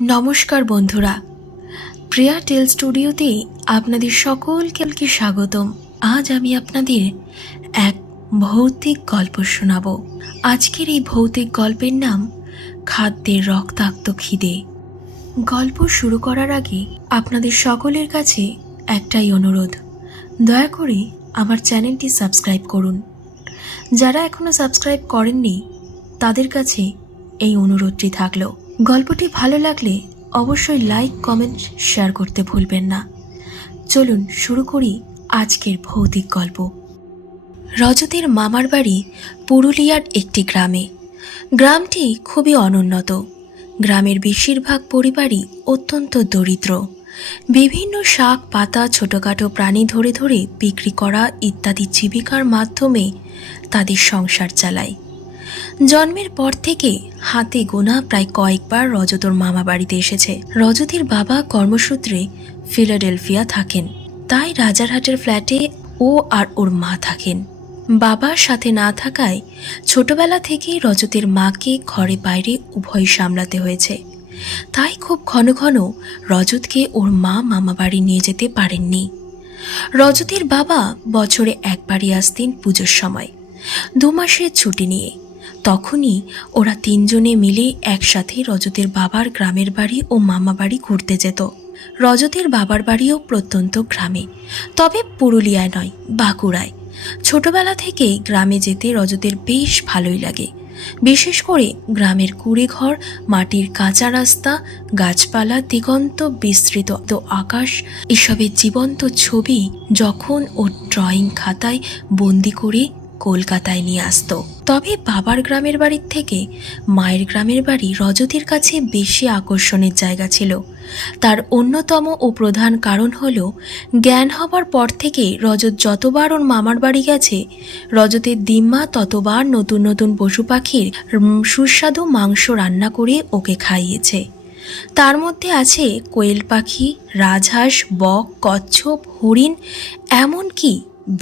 নমস্কার বন্ধুরা, প্রিয়া টেল স্টুডিওতে আপনাদের সকলকে স্বাগতম। আজ আমি আপনাদের এক ভৌতিক গল্প শোনাব। আজকের এই ভৌতিক গল্পের নাম খাদ্যের রক্তাক্ত খিদে। গল্প শুরু করার আগে আপনাদের সকলের কাছে একটাই অনুরোধ, দয়া করে আমার চ্যানেলটি সাবস্ক্রাইব করুন। যারা এখনো সাবস্ক্রাইব করেননি তাদের কাছে এই অনুরোধটি থাকলো। গল্পটি ভালো লাগলে অবশ্যই লাইক, কমেন্ট, শেয়ার করতে ভুলবেন না। চলুন শুরু করি আজকের ভৌতিক গল্প। রজতের মামার বাড়ি পুরুলিয়ার একটি গ্রামে। গ্রামটি খুবই অনুন্নত। গ্রামের বেশিরভাগ পরিবারই অত্যন্ত দরিদ্র। বিভিন্ন শাক পাতা, ছোটোখাটো প্রাণী ধরে ধরে বিক্রি করা ইত্যাদি জীবিকার মাধ্যমে তাদের সংসার চালায়। জন্মের পর থেকে হাতে গোনা প্রায় কয়েকবার রজত ওর মামা বাড়িতে এসেছে। রজতের বাবা কর্মসূত্রে ফিলাডেলফিয়া থাকেন, তাই রাজারহাটের ফ্ল্যাটে ও আর ওর মা থাকেন। বাবার সাথে না থাকায় ছোটবেলা থেকেই রজতের মাকে ঘরে বাইরে উভয় সামলাতে হয়েছে। তাই খুব ঘন ঘন রজতকে ওর মা মামা বাড়ি নিয়ে যেতে পারেননি। রজতের বাবা বছরে একবারই আসতেন পুজোর সময়, 2 মাসের ছুটি নিয়ে। তখনই ওরা 3 জনে মিলে একসাথে রজতের বাবার গ্রামের বাড়ি ও মামা বাড়ি ঘুরতে যেত। রজতের বাবার বাড়িও প্রত্যন্ত গ্রামে, তবে পুরুলিয়ায় নয়, বাঁকুড়ায়। ছোটবেলা থেকেই গ্রামে যেতে রজতের বেশ ভালোই লাগে। বিশেষ করে গ্রামের কুঁড়েঘর, মাটির কাঁচা রাস্তা, গাছপালা, দিগন্ত বিস্তৃত আকাশ, এসবের জীবন্ত ছবি যখন ও ড্রয়িং খাতায় বন্দি করে কলকাতায় নিয়ে আসতো। তবে বাবার গ্রামের বাড়ির থেকে মায়ের গ্রামের বাড়ি রজতের কাছে বেশি আকর্ষণের জায়গা ছিল। তার অন্যতম ও প্রধান কারণ হলো, জ্ঞান হবার পর থেকে রজত যতবার ওর মামার বাড়ি গেছে, রজতের দিম্মা ততবার নতুন নতুন পশু পাখির সুস্বাদু মাংস রান্না করে ওকে খাইয়েছে। তার মধ্যে আছে কোয়েল পাখি, রাজহাঁস, বক, কচ্ছপ, হরিণ, এমনকি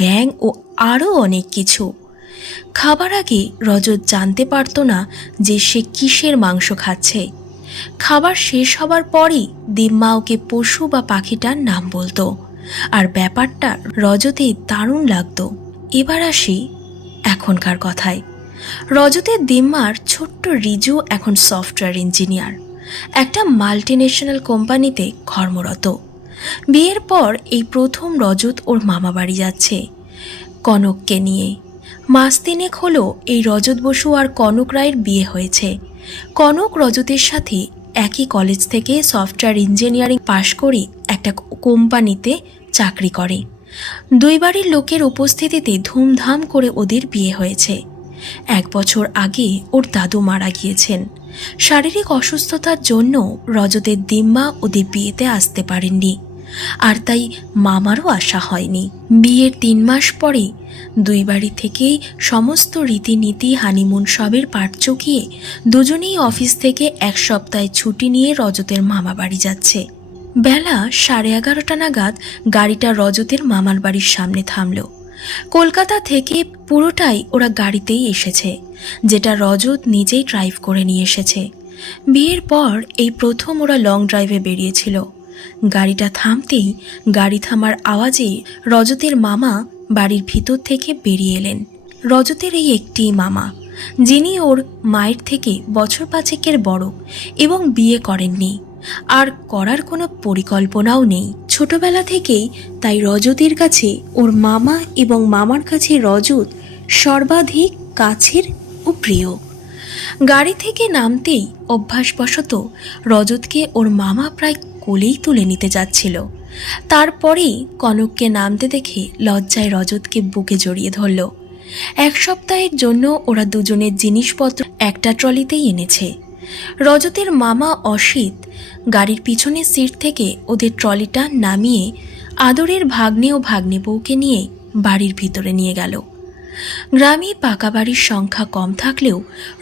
ব্যাঙ ও আরও অনেক কিছু। খাবার আগে রজত জানতে পারত না যে সে কিসের মাংস খাচ্ছে। খাবার শেষ হবার পরই দিম্মা ওকে পশু বা পাখিটার নাম বলতো, আর ব্যাপারটা রজতে দারুণ লাগতো। এবার আসি এখনকার কথায়। রজতের দিম্মার ছোট্ট রিজু এখন সফটওয়্যার ইঞ্জিনিয়ার, একটা মাল্টিন্যাশনাল কোম্পানিতে কর্মরত। বিয়ের পর এই প্রথম রজত ওর মামা বাড়ি যাচ্ছে কনককে নিয়ে। মাস 3 হলো এই রজত বসু আর কনক রায়ের বিয়ে হয়েছে। কনক রজতের সাথে একই কলেজ থেকে সফটওয়্যার ইঞ্জিনিয়ারিং পাশ করে একটা কোম্পানিতে চাকরি করে। 2 বাড়ির লোকের উপস্থিতিতে ধুমধাম করে ওদের বিয়ে হয়েছে। 1 বছর আগে ওর দাদু মারা গিয়েছেন। শারীরিক অসুস্থতার জন্য রজতের দিম্মা ওদের বিয়েতে আসতে পারেননি, আর তাই মামারও আসা হয়নি। বিয়ের 3 মাস পরে 2 বাড়ি থেকেই সমস্ত রীতিনীতি, হানিমুন সবের পাট চুকিয়ে দুজনেই অফিস থেকে 1 সপ্তাহে ছুটি নিয়ে রজতের মামা বাড়ি যাচ্ছে। বেলা 11:30 নাগাদ গাড়িটা রজতের মামার বাড়ির সামনে থামল। কলকাতা থেকে পুরোটাই ওরা গাড়িতেই এসেছে, যেটা রজত নিজেই ড্রাইভ করে নিয়ে এসেছে। বিয়ের পর এই প্রথম ওরা লং ড্রাইভে বেরিয়েছিল। গাড়িটা থামতেই গাড়ি থামার আওয়াজে রজতের মামা বাড়ির ভিতর থেকে বেরিয়ে এলেন। রজতের এই একটি মামা, যিনি ওর মায়ের থেকে বছর 5 বড় এবং বিয়ে করেননি, আর করার কোনো পরিকল্পনাও নেই ছোটবেলা থেকেই। তাই রজতের কাছে ওর মামা এবং মামার কাছে রজত সর্বাধিক কাছের ও প্রিয়। গাড়ি থেকে নামতেই অভ্যাসবশত রজতকে ওর মামা প্রায় কোলেই তুলে নিতে যাচ্ছিল। তারপরেই কনককে নামতে দেখে লজ্জায় রজতকে বুকে জড়িয়ে ধরল। 1 সপ্তাহের জন্য ওরা দুজনের জিনিসপত্র একটা ট্রলিতেই এনেছে। রজতের মামা অসিত গাড়ির পিছনের সিট থেকে ওদের ট্রলিটা নামিয়ে আদরের ভাগ্নে ও ভাগ্নে বউকে নিয়ে বাড়ির ভিতরে নিয়ে গেল। গ্রামে পাকা বাড়ির সংখ্যা কম থাকলেও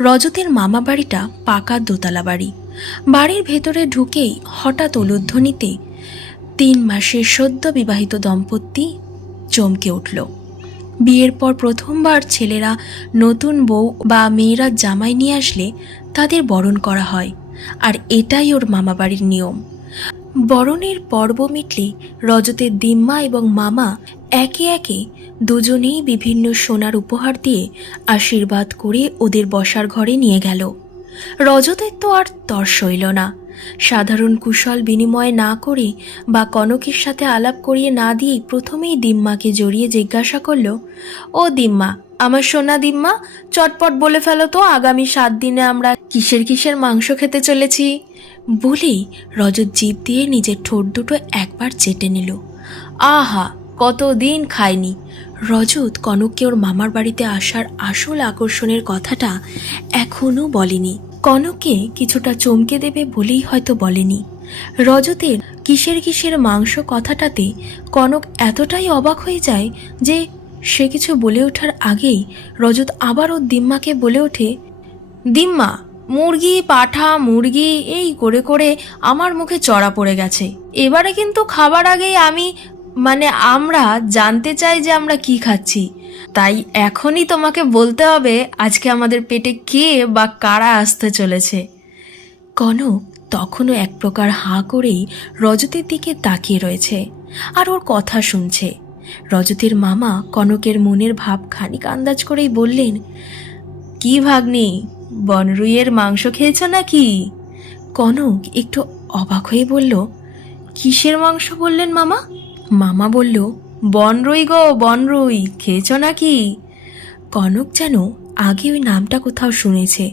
রজতের মামা বাড়িটা পাকা দোতলা বাড়ি। বাড়ির ভেতরে ঢুকেই হঠাৎ উলুধ্বনিতে 3 মাসের সদ্য বিবাহিত দম্পতি চমকে উঠল। বিয়ের পর প্রথমবার ছেলেরা নতুন বউ বা মেয়েরা জামাই নিয়ে আসলে তাদের বরণ করা হয়, আর এটাই ওর মামাবাড়ির নিয়ম। বরণের পর্ব মিটলে রজতের দিম্মা এবং মামা একে একে দুজনেই বিভিন্ন সোনার উপহার দিয়ে আশীর্বাদ করে ওদের বসার ঘরে নিয়ে গেল। রজতের তো আর তর সইল না। সাধারণ কুশল বিনিময় না করে বা কনকের সাথে আলাপ করিয়ে না দিয়েই প্রথমেই দিম্মাকে জড়িয়ে জিজ্ঞাসা করল, ও দিম্মা, আমার সোনা দিম্মা, চটপট বলে ফেলো তো আগামী 7 দিনে আমরা কিসের কিসের মাংস খেতে চলেছি। বলেই রজত জিভ দিয়ে নিজের ঠোঁট দুটো একবার চেটে নিল। আহা, কতদিন খায়নি। রজত কনককে ওর মামার বাড়িতে আসার আসল আকর্ষণের কথাটা এখনও বলেনি। কনককে কিছুটা চমকে দেবে বলেই হয়তো বলেনি। রজতের কিসের কিসের মাংস কথাটাতে কনক এতটাই অবাক হয়ে যায় যে সে কিছু বলে ওঠার আগেই রজত আবার ওর দিম্মাকে বলে ওঠে, দিম্মা, মুরগি, পাঠা, মুরগি এই করে করে আমার মুখে চড়া পড়ে গেছে। এবারে কিন্তু খাবার আগেই আমরা জানতে চাই যে আমরা কি খাচ্ছি। তাই এখনই তোমাকে বলতে হবে আজকে আমাদের পেটে কে বা কারা আসতে চলেছে। কনক তখনও এক প্রকার হাঁ করেই রজতের দিকে তাকিয়ে রয়েছে আর ওর কথা শুনছে। রজতের মামা কনকের মনের ভাব খানিক আন্দাজ করেই বললেন, কি ভাগ্নি, বনরুইয়ের মাংস খেয়েছ নাকি? কনক একটু অবাক হয়ে বলল, কিসের মাংস বললেন মামা? মামা বলল, বনরুই গো, বনরুই, খেয়েছ নাকি? কনক যেন আগে ওই নামটা কোথাও শুনেছে।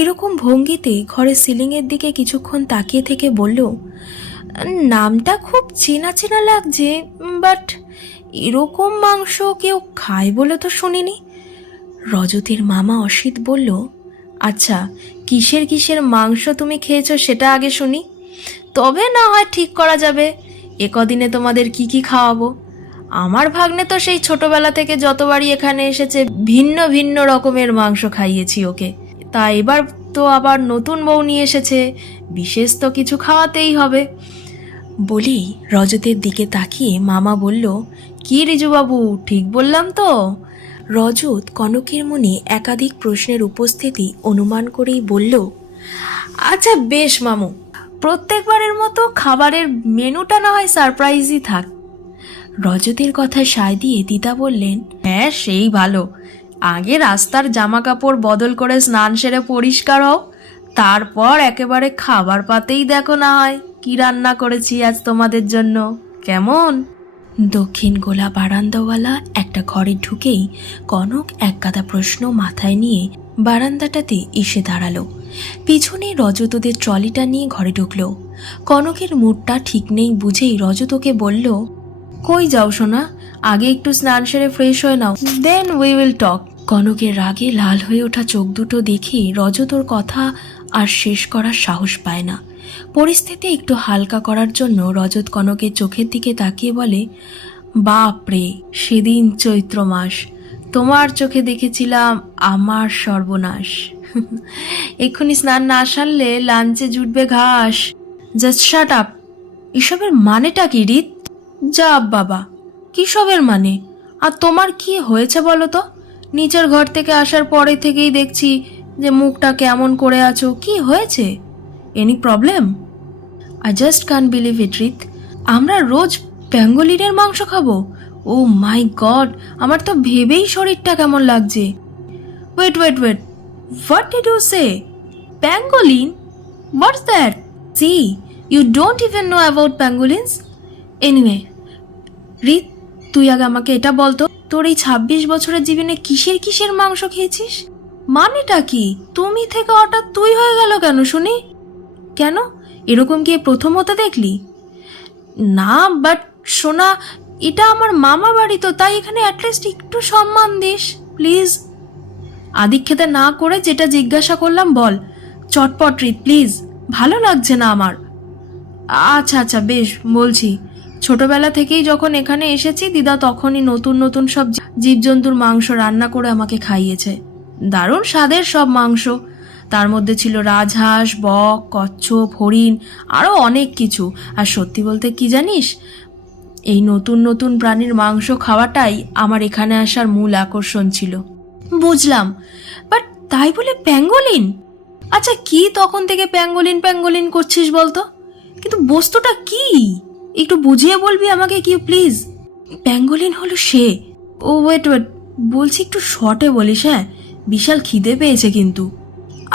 এরকম ভঙ্গিতে ঘরের সিলিংয়ের দিকে কিছুক্ষণ তাকিয়ে থেকে বলল, নামটা খুব চেনা চেনা লাগছে, বাট এরকম মাংস কেউ খায় বলে তো শুনিনি। রজতের মামা অসিত বলল, আচ্ছা, কিসের কিসের মাংস তুমি খেয়েছো সেটা আগে শুনি, তবে না হয় ঠিক করা যাবে কদিনে তোমাদের কি কি খাওয়াবো। আমার ভাগ্নে তো সেই ছোটবেলা থেকে যতবারই এখানে এসেছে ভিন্ন ভিন্ন রকমের মাংস খাইয়েছি ওকে। তা এবার তো আবার নতুন বউ নিয়ে এসেছে, বিশেষ তো কিছু খাওয়াতেই হবে। বলেই রজতের দিকে তাকিয়ে মামা বলল, কি রিজুবাবু, ঠিক বললাম তো? রজত কনকের মনে একাধিক প্রশ্নের উপস্থিতি অনুমান করেই বলল, আচ্ছা বেশ মামু, প্রত্যেকবারের মতো খাবারের মেনুটা না হয় সারপ্রাইজই থাক। রজতের কথায় সায় দিয়ে দিদা বললেন, হ্যাঁ সেই ভালো। আগে রাস্তার জামা কাপড় বদল করে স্নান সেরে পরিষ্কার হও, তারপর একেবারে খাবার পাতেই দেখো না হয় কি রান্না করেছি আজ তোমাদের জন্য, কেমন? দক্ষিণ গোলা বারান্দাওয়ালা একটা ঘরে ঢুকেই কনক এক গাদা প্রশ্ন মাথায় নিয়ে বারান্দাটাতে এসে দাঁড়ালো। পিছনে রজত ওদের ট্রলিটা নিয়ে ঘরে ঢুকলো। কনকের মুডটা ঠিক নেই বুঝেই রজত ওকে বলল, কই যাও সোনা, আগে একটু স্নান সেরে ফ্রেশ হয়ে নাও, দেন উই উইল টক। কনকের রাগে লাল হয়ে ওঠা চোখ দুটো দেখে রজত ওর কথা আর শেষ করার সাহস পায় না। পরিস্থিতি একটু হালকা করার জন্য রজত কনকের চোখের দিকে তাকিয়ে বলে, বাপ রে, সেদিন চৈত্র মাস, তোমার চোখে দেখেছিলাম আমার সর্বনাশ। এক্ষুনি স্নান না সারলে লাঞ্চে জুটবে ঘাস। Just shut up. এসবের মানেটা কি রিত? যা বাবা, কিসবের মানে? আর তোমার কি হয়েছে বলো তো? নিচের ঘর থেকে আসার পরে থেকেই দেখছি যে মুখটা কেমন করে আছো, কি হয়েছে? Any problem? I just can't believe it Rit, আমরা রোজ প্যাঙ্গোলিনের মাংস খাবো? ও মাই গড, আমার তো ভেবেই শরীরটা কেমন লাগছে। Wait wait wait, what did you say? Pangolin? What's that? See, you don't even know about pangolins? Anyway Rit, তুই আগে আমাকে এটা বলতো, তোর এই 26 বছরের জীবনে কিসের কিসের মাংস খেয়েছিস? মানেটা কি? তুমি থেকে হঠাৎ তুই হয়ে গেল কেন শুনি? কেন, এরকম কি প্রথম হতে দেখলি? না, বাট সোনা, এটা আমার মামা বাড়ি তো, তাই এখানে অ্যাটলিস্ট একটু সম্মান দিস প্লিজ। আদিক্ষেতা না করে যেটা জিজ্ঞাসা করলাম বল, চটপট রিত প্লিজ, ভালো লাগছে না আমার। আচ্ছা আচ্ছা বেশ বলছি। ছোটবেলা থেকেই যখন এখানে এসেছি দিদা তখনই নতুন নতুন সব জীবজন্তুর মাংস রান্না করে আমাকে খাইয়েছে। দারুণ স্বাদের সব মাংস, তার মধ্যে ছিল রাজহাঁস, বক, কচ্ছপ, হরিণ, আরও অনেক কিছু। আর সত্যি বলতে কি জানিস, এই নতুন নতুন প্রাণীর মাংস খাওয়াটাই আমার এখানে আসার মূল আকর্ষণ ছিল। বুঝলাম, বাট তাই বলে প্যাঙ্গোলিন? আচ্ছা কি তখন থেকে প্যাঙ্গোলিন প্যাঙ্গোলিন করছিস বলতো? কিন্তু বস্তুটা কি একটু বুঝিয়ে বলবি আমাকে কি প্লিজ? প্যাঙ্গোলিন হলো সে। ও ওয়েট ওয়েট, বলছি একটু শর্টে বলিস। হ্যাঁ, বিশাল খিদে পেয়েছে কিন্তু।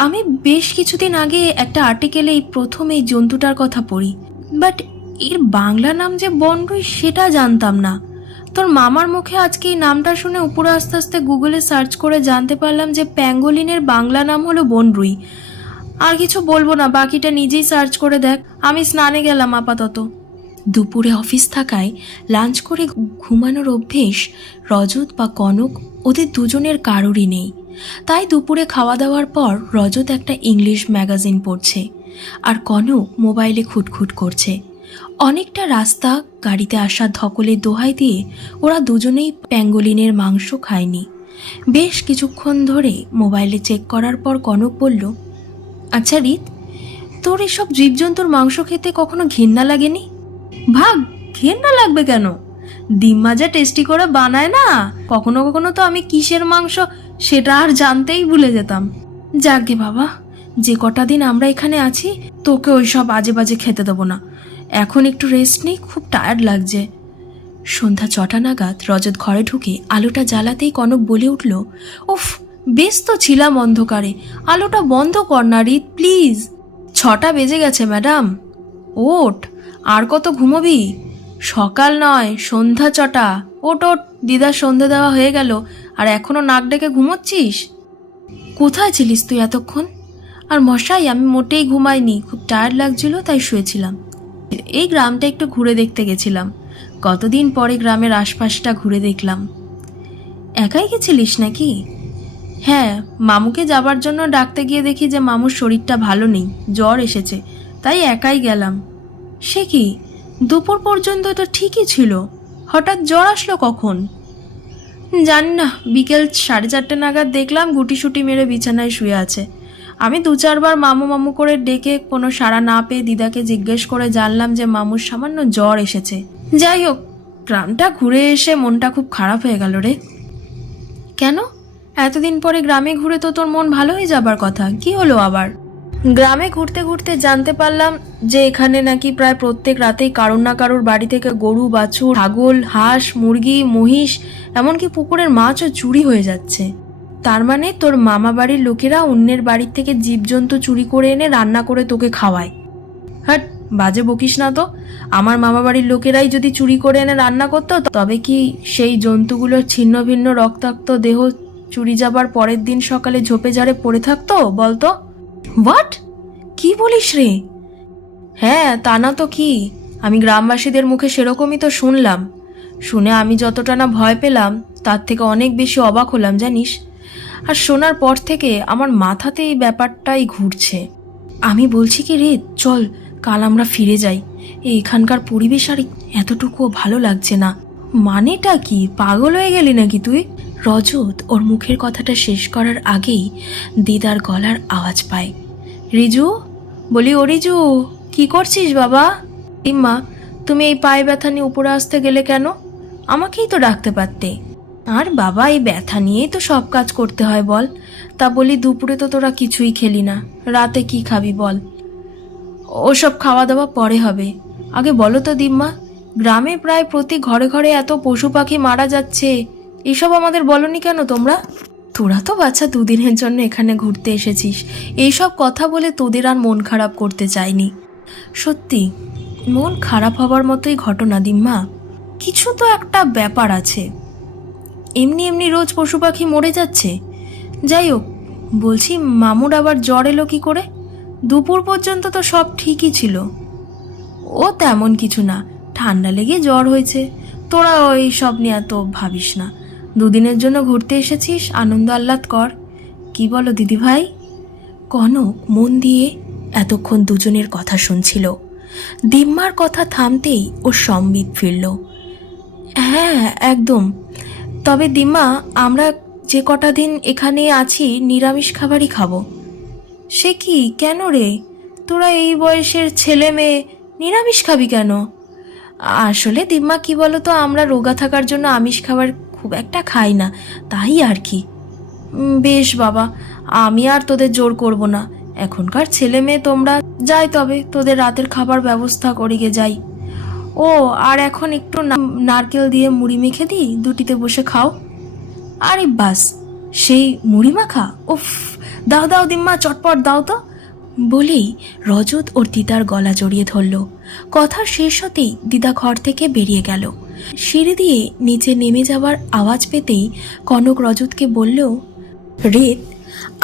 আমি বেশ কিছুদিন আগে একটা আর্টিকেলে এই প্রথম এই জন্তুটার কথা পড়ি, বাট এর বাংলা নাম যে বনরুই সেটা জানতাম না। তোর মামার মুখে আজকে এই নামটা শুনে উপরে আস্তে আস্তে গুগলে সার্চ করে জানতে পারলাম যে প্যাঙ্গোলিনের বাংলা নাম হলো বনরুই। আর কিছু বলবো না, বাকিটা নিজেই সার্চ করে দেখ। আমি স্নানে গেলাম আপাতত। দুপুরে অফিস থাকায় লাঞ্চ করে ঘুমানোর অভ্যেস রজত বা কনক ওদের দুজনের কারোরই নেই। তাই দুপুরে খাওয়া দাওয়ার পর রজত একটা ইংলিশ ম্যাগাজিন পড়ছে আর কনক মোবাইলে খুঁটখুট করছে। অনেকটা রাস্তা গাড়িতে আসা ধকলের দোহাই দিয়ে ওরা দুজনেই প্যাঙ্গোলিনের মাংস খায়নি। বেশ কিছুক্ষণ ধরে মোবাইলে চেক করার পর কনক বলল, আচ্ছা রিত, তোর এসব জীবজন্তুর মাংস খেতে কখনো ঘেন্না লাগেনি? ভাগ, ঘেন্না লাগবে কেন? ডিম্মা যা টেস্টি করে বানায় না, কখনো কখনো তো আমি কিসের মাংস সেটা আর জানতেই ভুলে যেতাম। যাকগে বাবা, যে কটা দিন আমরা এখানে আছি তোকে ওই সব আজে বাজে খেতে দেবো না। এখন একটু রেস্ট নেই, খুব টায়ার্ড লাগছে। সন্ধ্যা 6টা নাগাদ রজত ঘরে ঢুকে আলোটা জ্বালাতেই কনক বলে উঠল, উফ, বেশ তো ছিলাম অন্ধকারে, আলোটা বন্ধ কর না রিত প্লিজ। 6টা বেজে গেছে ম্যাডাম। ওঠ, আর কত ঘুমোবি? সকাল নয়, সন্ধ্যা 6টা। ওট ওট, দিদার সন্ধে দেওয়া হয়ে গেল আর এখনো নাক ডেকে ঘুমোচ্ছিস? কোথায় ছিলিস তুই এতক্ষণ? আর মশাই, আমি মোটেই ঘুমাইনি, খুব টায়ার্ড লাগছিল তাই শুয়েছিলাম। এই গ্রামটা একটু ঘুরে দেখতে গেছিলাম, কতদিন পরে গ্রামের আশপাশটা ঘুরে দেখলাম। একাই গেছিলিস নাকি? হ্যাঁ, মামুকে যাবার জন্য ডাকতে গিয়ে দেখি যে মামুর শরীরটা ভালো নেই, জ্বর এসেছে, তাই একাই গেলাম। সে কি, দুপুর পর্যন্ত তো ঠিকই ছিল, হঠাৎ জ্বর আসলো কখন? জানি না, বিকেল 4:30 নাগাদ দেখলাম গুটিসুটি মেরে বিছানায় শুয়ে আছে। আমি 2-4 বার মামু মামু করে ডেকে কোনো সাড়া না পেয়ে দিদাকে জিজ্ঞেস করে জানলাম যে মামুর সামান্য জ্বর এসেছে। যাই হোক, গ্রামটা ঘুরে এসে মনটা খুব খারাপ হয়ে গেল রে। কেন? এতদিন পরে গ্রামে ঘুরে তো তোর মন ভালো হয়ে যাবার কথা, কি হলো আবার? গ্রামে ঘুরতে ঘুরতে জানতে পারলাম যে এখানে নাকি প্রায় প্রত্যেক রাতেই কারোর না কারোর বাড়ি থেকে গরু, বাছুর, ছাগল, হাঁস, মুরগি, মহিষ, এমনকি পুকুরের মাছও চুরি হয়ে যাচ্ছে। তার মানে তোর মামা বাড়ির লোকেরা অন্যের বাড়ির থেকে জীবজন্তু চুরি করে এনে রান্না করে তোকে খাওয়ায়? হাট, বাজে বকিস না তো। আমার মামা বাড়ির লোকেরাই যদি চুরি করে এনে রান্না করতো, তবে কি সেই জন্তুগুলোর ছিন্ন ভিন্ন রক্তাক্ত দেহ চুরি যাবার পরের দিন সকালে ঝোপে ঝাড়ে পড়ে থাকতো বলতো? হোয়াট, কি বলিস রে? হ্যাঁ, তা না তো কি, আমি গ্রামবাসীদের মুখে সেরকমই তো শুনলাম। শুনে আমি যতটা না ভয় পেলাম তার থেকে অনেক বেশি অবাক হলাম জানিস। আর শোনার পর থেকে আমার মাথাতে এই ব্যাপারটাই ঘুরছে। আমি বলছি কি রে, চল কাল আমরা ফিরে যাই। এখানকার পরিবেশ আর এতটুকুও ভালো লাগছে না। মানেটা কি, পাগল হয়ে গেলি নাকি তুই? রজত ওর মুখের কথাটা শেষ করার আগেই দিদার গলার আওয়াজ পায়। রিজু, বলি ও রিজু, কি করছিস বাবা? ইম্মা, তুমি এই পায়ে ব্যথা নিয়ে উপরে আসতে গেলে কেন? আমাকেই তো ডাকতে পারতে। আর বাবা, এই ব্যথা নিয়েই তো সব কাজ করতে হয় বল। তা বলি, দুপুরে তো তোরা কিছুই খেলি না, রাতে কি খাবি বল? ওসব খাওয়া দাওয়া পরে হবে, আগে বলো তো দিম্মা, গ্রামে প্রায় প্রতি ঘরে ঘরে এত পশু পাখি মারা যাচ্ছে, এসব আমাদের বলনি কেন তোমরা? তোরা তো বাচ্চা 2 দিনের জন্য এখানে ঘুরতে এসেছিস, এইসব কথা বলে তোদের আর মন খারাপ করতে চাইনি। সত্যি মন খারাপ হবার মতোই ঘটনা দিম্মা, কিছু তো একটা ব্যাপার আছে। এমনি এমনি রোজ পশু পাখি মরে যাচ্ছে। যাই হোক, বলছি মামুর আবার জ্বর এলো কি করে? দুপুর পর্যন্ত তো সব ঠিকই ছিল। ও তেমন কিছু না, ঠান্ডা লেগে জ্বর হয়েছে। তোরা ওই সব নিয়ে এত ভাবিস না। 2 দিনের জন্য ঘুরতে এসেছিস, আনন্দ আহ্লাদ কর। কি বলো দিদি ভাই? কনক মন দিয়ে এতক্ষণ দুজনের কথা শুনছিল। দিম্মার কথা থামতেই ওর সম্বিত ফিরল। হ্যাঁ একদম। তবে দিম্মা, আমরা যে কটা দিন এখানে আছি নিরামিষ খাবারই খাবো। সে কি, কেন রে? তোরা এই বয়সের ছেলে মেয়ে, নিরামিষ খাবি কেন? আসলে দিম্মা, কি বলতো, আমরা রোগা থাকার জন্য আমিষ খাবার খুব একটা খাই না, তাই আর কি। বেশ বাবা, আমি আর তোদের জোর করব না, এখনকার ছেলে মেয়ে তোমরা যাই, তবে তোদের রাতের খাবার ব্যবস্থা করিগে যাই। ও আর এখন একটু নারকেল দিয়ে মুড়ি মেখে দিই, দুটিতে বসে খাও। আরে বাস, সেই মুড়ি মাখা? উফ, দাও দাও দিম্মা, চটপট দাও তো। বলেই রজত ওর দিদার গলা জড়িয়ে ধরল। কথা শেষ হতেই দিদা ঘর থেকে বেরিয়ে গেল। সিঁড়ি দিয়ে নিচে নেমে যাওয়ার আওয়াজ পেতেই কনক রজতকে বলল, রিত,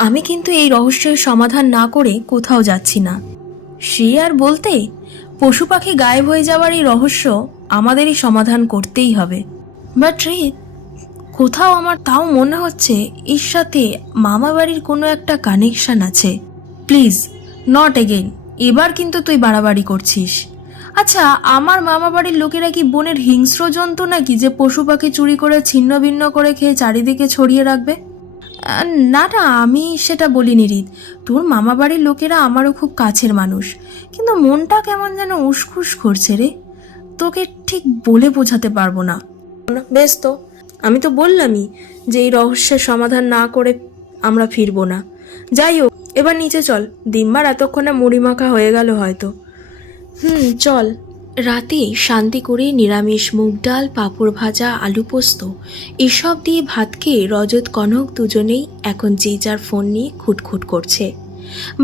আমি কিন্তু এই রহস্যের সমাধান না করে কোথাও যাচ্ছি না। সে আর বলতে, পশু পাখি গায়েব হয়ে যাওয়ার এই রহস্য আমাদেরই সমাধান করতেই হবে। বাট রিত, কোথাও আমার তাও মনে হচ্ছে এর সাথে মামা বাড়ির কোনো একটা কানেকশন আছে। প্লিজ নট এগেইন, এবার কিন্তু তুই বাড়াবাড়ি করছিস। আচ্ছা, আমার মামা বাড়ির লোকেরা কি বনের হিংস্র জন্তু নাকি, যে পশু পাখি চুরি করে ছিন্ন ভিন্ন করে খেয়ে চারিদিকে ছড়িয়ে রাখবে? না না, আমি সেটা বলিনি রিত। তোর মামা বাড়ির লোকেরা আমারও খুব কাছের মানুষ, কিন্তু মনটা কেমন যেন উসখুস করছে রে। তোকে ঠিক বলে বোঝাতে পারবো না। বেশ, তো আমি তো বললামই যে এই রহস্যের সমাধান না করে আমরা ফিরবো না। যাই হোক, এবার নিচে চল, দিম্মার এতক্ষণে মুড়ি মাখা হয়ে গেল হয়তো। চল। রাতে শান্তি করে নিরামিষ মুগ ডাল, পাঁপড় ভাজা, আলু পোস্ত এসব দিয়ে ভাত খেয়ে রজত কনক দুজনেই এখন যে যার ফোন নিয়ে খুটখুট করছে।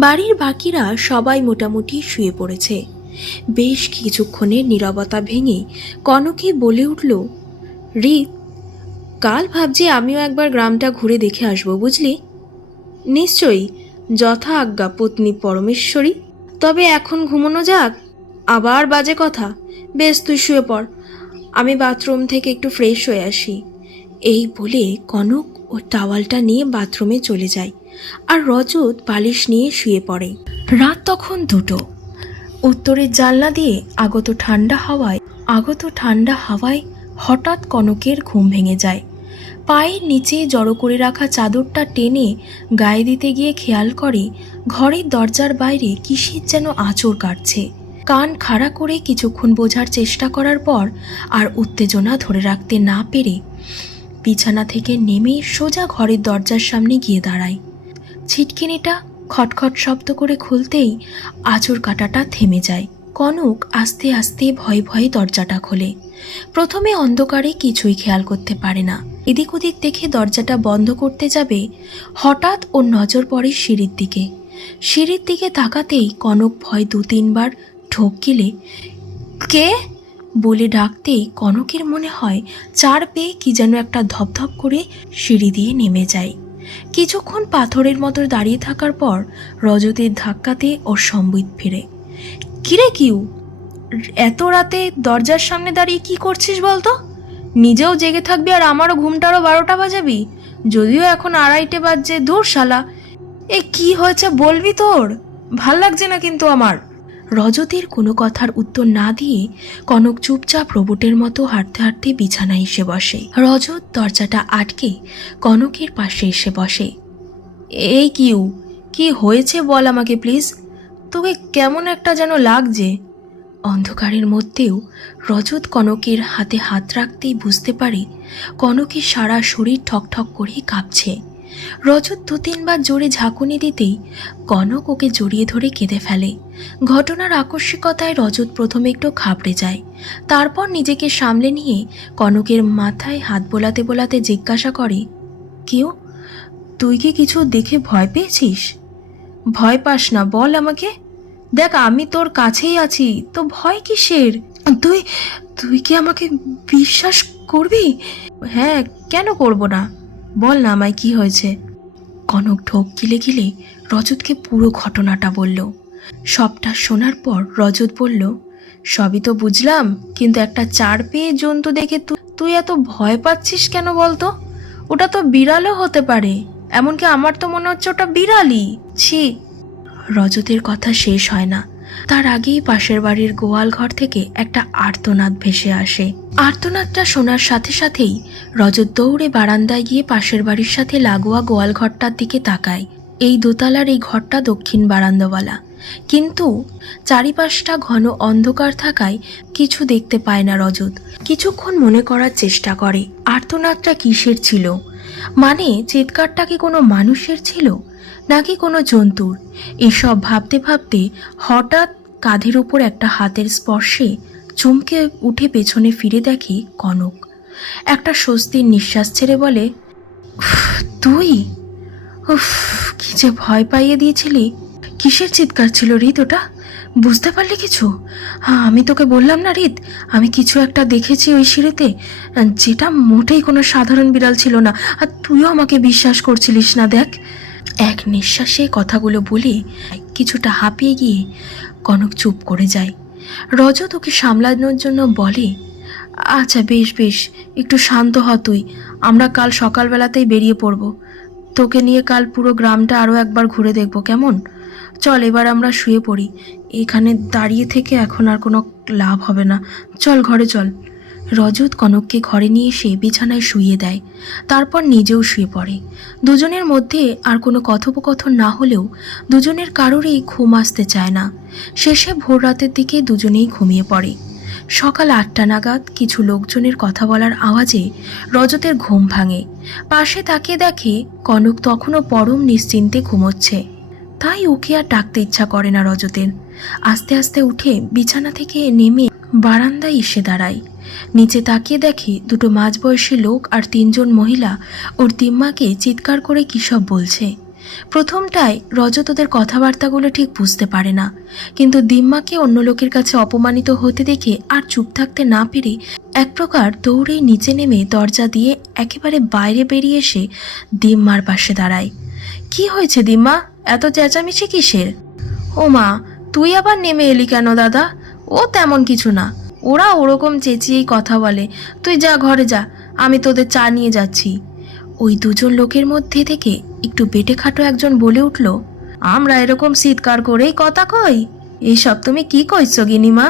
বাড়ির বাকিরা সবাই মোটামুটি শুয়ে পড়েছে। বেশ কিছুক্ষণের নীরবতা ভেঙে কনকই বলে উঠল, রিত, কাল ভাবছি আমিও একবার গ্রামটা ঘুরে দেখে আসবো, বুঝলি? নিশ্চয়ই, যথা আজ্ঞা পত্নী পরমেশ্বরী। তবে এখন ঘুমানো যাক, আবার বাজে কথা। বেশ, তুই শুয়ে পড়, আমি বাথরুম থেকে একটু ফ্রেশ হয়ে আসি। এই বলে কনক ও টাওয়ালটা নিয়ে বাথরুমে চলে যায়, আর রজত বালিশ নিয়ে শুয়ে পড়ে। রাত তখন 2টো। উত্তরের জানলা দিয়ে আগত ঠান্ডা হাওয়ায় হঠাৎ কনকের ঘুম ভেঙে যায়। পায়ের নিচে জড়ো করে রাখা চাদরটা টেনে গায়ে দিতে গিয়ে খেয়াল করে ঘরের দরজার বাইরে কিসের যেন আঁচড় কাটছে। কান খাড়া করে কিছুক্ষণ বোঝার চেষ্টা করার পর আর উত্তেজনা ধরে রাখতে না পেরে বিছানা থেকে নেমে সোজা ঘরের দরজার সামনে গিয়ে দাঁড়ায়। ছিটকিনিটা খটখট শব্দ করে খুলতেই আঁচড় কাটাটা থেমে যায়। কনক আস্তে আস্তে ভয়ে ভয়ে দরজাটা খোলে। প্রথমে অন্ধকারে কিছুই খেয়াল করতে পারে না। এদিক ওদিক দেখে দরজাটা বন্ধ করতে যাবে, হঠাৎ ওর নজর পড়ে সিঁড়ির দিকে তাকাতেই কনক ভয় 2-3 বার ঢোক গিলে কে বলে ডাকতেই কনকের মনে হয় চার পেয়ে কি যেন একটা ধপধপ করে সিঁড়ি দিয়ে নেমে যায়। কিছুক্ষণ পাথরের মতো দাঁড়িয়ে থাকার পর রজতের ধাক্কাতে ওর সম্বিত ফিরে। কিরে কিউ, এত রাতে দরজার সামনে দাঁড়িয়ে কি করছিস বলতো? নিজেও জেগে থাকবি আর আমারও ঘুমটারও 12টা বাজাবি, যদিও এখন 2:30 বাজছে। দূর শালা, এ কি হয়েছে বলবি? তোর ভাল লাগছে না কিন্তু আমার। রজতের কোনো কথার উত্তর না দিয়ে কনক চুপচাপ রোবটের মতো হাঁটতে হাঁটতে বিছানায় এসে বসে। রজত দরজাটা আটকে কনকের পাশে এসে বসে। এই কিউ, কি হয়েছে বল আমাকে প্লিজ, তোকে কেমন একটা যেন লাগছে। অন্ধকারের মধ্যেও রজত কনকের হাতে হাত রাখতেই বুঝতে পারে কনকের সারা শরীর ঠকঠক করে কাঁপছে। রজত 2-3 বার জোরে ঝাঁকুনি দিতেই কনক ওকে জড়িয়ে ধরে কেঁদে ফেলে। ঘটনার আকস্মিকতায় রজত প্রথমে একটু ঘাবড়ে যায়, তারপর নিজেকে সামলে নিয়ে কনকের মাথায় হাত বোলাতে বোলাতে জিজ্ঞাসা করে, কেউ, তুই কি কিছু দেখে ভয় পেয়েছিস? ভয় পাস না, বল আমাকে। দেখ, আমি তোর কাছেই আছি, তো ভয় কিসের? তুই তুই কি আমাকে বিশ্বাস করবি? হ্যাঁ, কেন করব না, বল না আমায় কি হয়েছে। কনক ঢোক গিলে গিলে রজতকে পুরো ঘটনাটা বলল। সবটা শোনার পর রজত বলল, সবই তো বুঝলাম, কিন্তু একটা 4 পেয়ে জন্তু দেখে তুই এত ভয় পাচ্ছিস কেন বলতো? ওটা তো বিড়ালও হতে পারে, এমনকি আমার তো মনে হচ্ছে ওটা বিড়ালই। ছি। রজতের কথা শেষ হয় না, তার আগেই পাশের বাড়ির গোয়াল ঘর থেকে একটা আর্তনাদ ভেসে আসে। আর্তনাদটা শোনার সাথে সাথেই রজত দৌড়ে বারান্দায় গিয়ে পাশের বাড়ির সাথে লাগোয়া গোয়াল ঘরটার দিকে তাকায়। এই দোতলার এই ঘরটা দক্ষিণ বারান্দাওয়ালা, কিন্তু চারিপাশটা ঘন অন্ধকার থাকায় কিছু দেখতে পায় না রজত। কিছুক্ষণ মনে করার চেষ্টা করে আর্তনাদটা কিসের ছিল, মানে চিৎকারটা কি কোনো মানুষের ছিল, নাকি কোনো জন্তুর। এসব ভাবতে ভাবতে হঠাৎ কাঁধের উপর একটা হাতের স্পর্শে চমকে উঠে পেছনে ফিরে দেখে কনক। একটা স্বস্তির নিঃশ্বাস ছেড়ে বলে, তুই? উফ, কি যে ভয় পাইয়ে দিয়েছিলি। কিসের চিৎকার ছিল রিত ওটা? বুঝতে পারলি কিছু? হ্যাঁ, আমি তোকে বললাম না রিত, আমি কিছু একটা দেখেছি ওই সিঁড়িতে, যেটা মোটেই কোনো সাধারণ বিড়াল ছিল না। আর তুইও আমাকে বিশ্বাস করছিলিস না। দেখ। এক নিঃশ্বাসে কথাগুলো বলে কিছুটা হাঁপিয়ে গিয়ে কনক চুপ করে যায়। রজত ওকে সামলানোর জন্য বলে, আচ্ছা বেশ বেশ, একটু শান্ত হ তুই। আমরা কাল সকালবেলাতেই বেরিয়ে পড়ব। তোকে নিয়ে কাল পুরো গ্রামটা আরও একবার ঘুরে দেখব, কেমন? চল এবার আমরা শুয়ে পড়ি। এখানে দাঁড়িয়ে থেকে এখন আর কোনো লাভ হবে না। চল ঘরে চল। রজত কনককে ঘরে নিয়ে এসে বিছানায় শুইয়ে দেয়, তারপর নিজেও শুয়ে পড়ে। দুজনের মধ্যে আর কোনো কথোপকথন না হলেও দুজনের কারোরই ঘুম আসতে চায় না। শেষে ভোর রাতের দিকে দুজনেই ঘুমিয়ে পড়ে। সকাল 8টা নাগাদ কিছু লোকজনের কথা বলার আওয়াজে রজতের ঘুম ভাঙে। পাশে তাকিয়ে দেখে কনক তখনও পরম নিশ্চিন্তে ঘুমোচ্ছে। তাই ওকে আর ডাকতে ইচ্ছা করে না রজতের। আস্তে আস্তে উঠে বিছানা থেকে নেমে বারান্দায় এসে দাঁড়ায়। নিচে তাকিয়ে দেখে দুটো মাঝবয়সী লোক আর 3জন মহিলা ওর দিম্মাকে চিৎকার করে কী সব বলছে। প্রথমটায় রজত ওদের কথাবার্তাগুলো ঠিক বুঝতে পারে না, কিন্তু দিম্মাকে অন্য লোকের কাছে অপমানিত হতে দেখে আর চুপ থাকতে না পেরে এক প্রকার দৌড়ে নিচে নেমে দরজা দিয়ে একেবারে বাইরে বেরিয়ে এসে দিম্মার পাশে দাঁড়ায়। কি হয়েছে দিম্মা, এত চেঁচামেচি কিসের? ও মা, তুই আবার নেমে এলি কেন দাদা? ও তেমন কিছু না, ওরা ওরকম চেঁচিয়েই কথা বলে। তুই যা ঘরে যা, আমি তোদের চা নিয়ে যাচ্ছি। ওই দুজন লোকের মধ্যে থেকে একটু বেটে খাটো একজন বলে উঠল, আমরা এরকম চিৎকার করেই কথা কই? এইসব তুমি কি কইছো গিনিমা?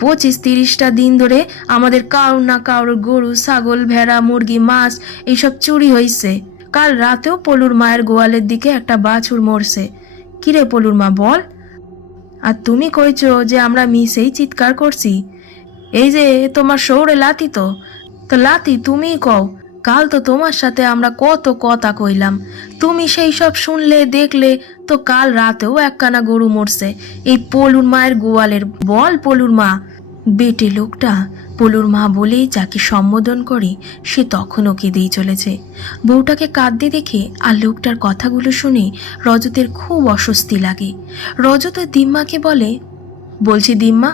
25-30টা দিন ধরে আমাদের কারোর না কারোর গরু, ছাগল, ভেড়া, মুরগি, মাছ এইসব চুরি হয়েছে। কাল রাতেও পলুর মায়ের গোয়ালের দিকে একটা বাছুর মরছে। কিরে পলুর মা, বল। আর তুমি কইছো যে আমরা মিশেই চিৎকার করছি? এই যে তোমার শৌরে লাতি, তো লাতি তুমিই কও। কাল তো তোমার সাথে আমরা কত কথা কইলাম, তুমি সেই সব শুনলে দেখলে তো। কাল রাতেও একখানা গরু মরছে এই পলুর মায়ের গোয়ালের। বল পলুর মা। বেটে লোকটা পলুর মা বলেই যাকে সম্বোধন করে সে তখনও কেঁদেই চলেছে। বউটাকে কাঁদতে দেখে আর লোকটার কথাগুলো শুনে রজতের খুব অস্বস্তি লাগে। রজত দিম্মাকে বলে, বলছি দিম্মা,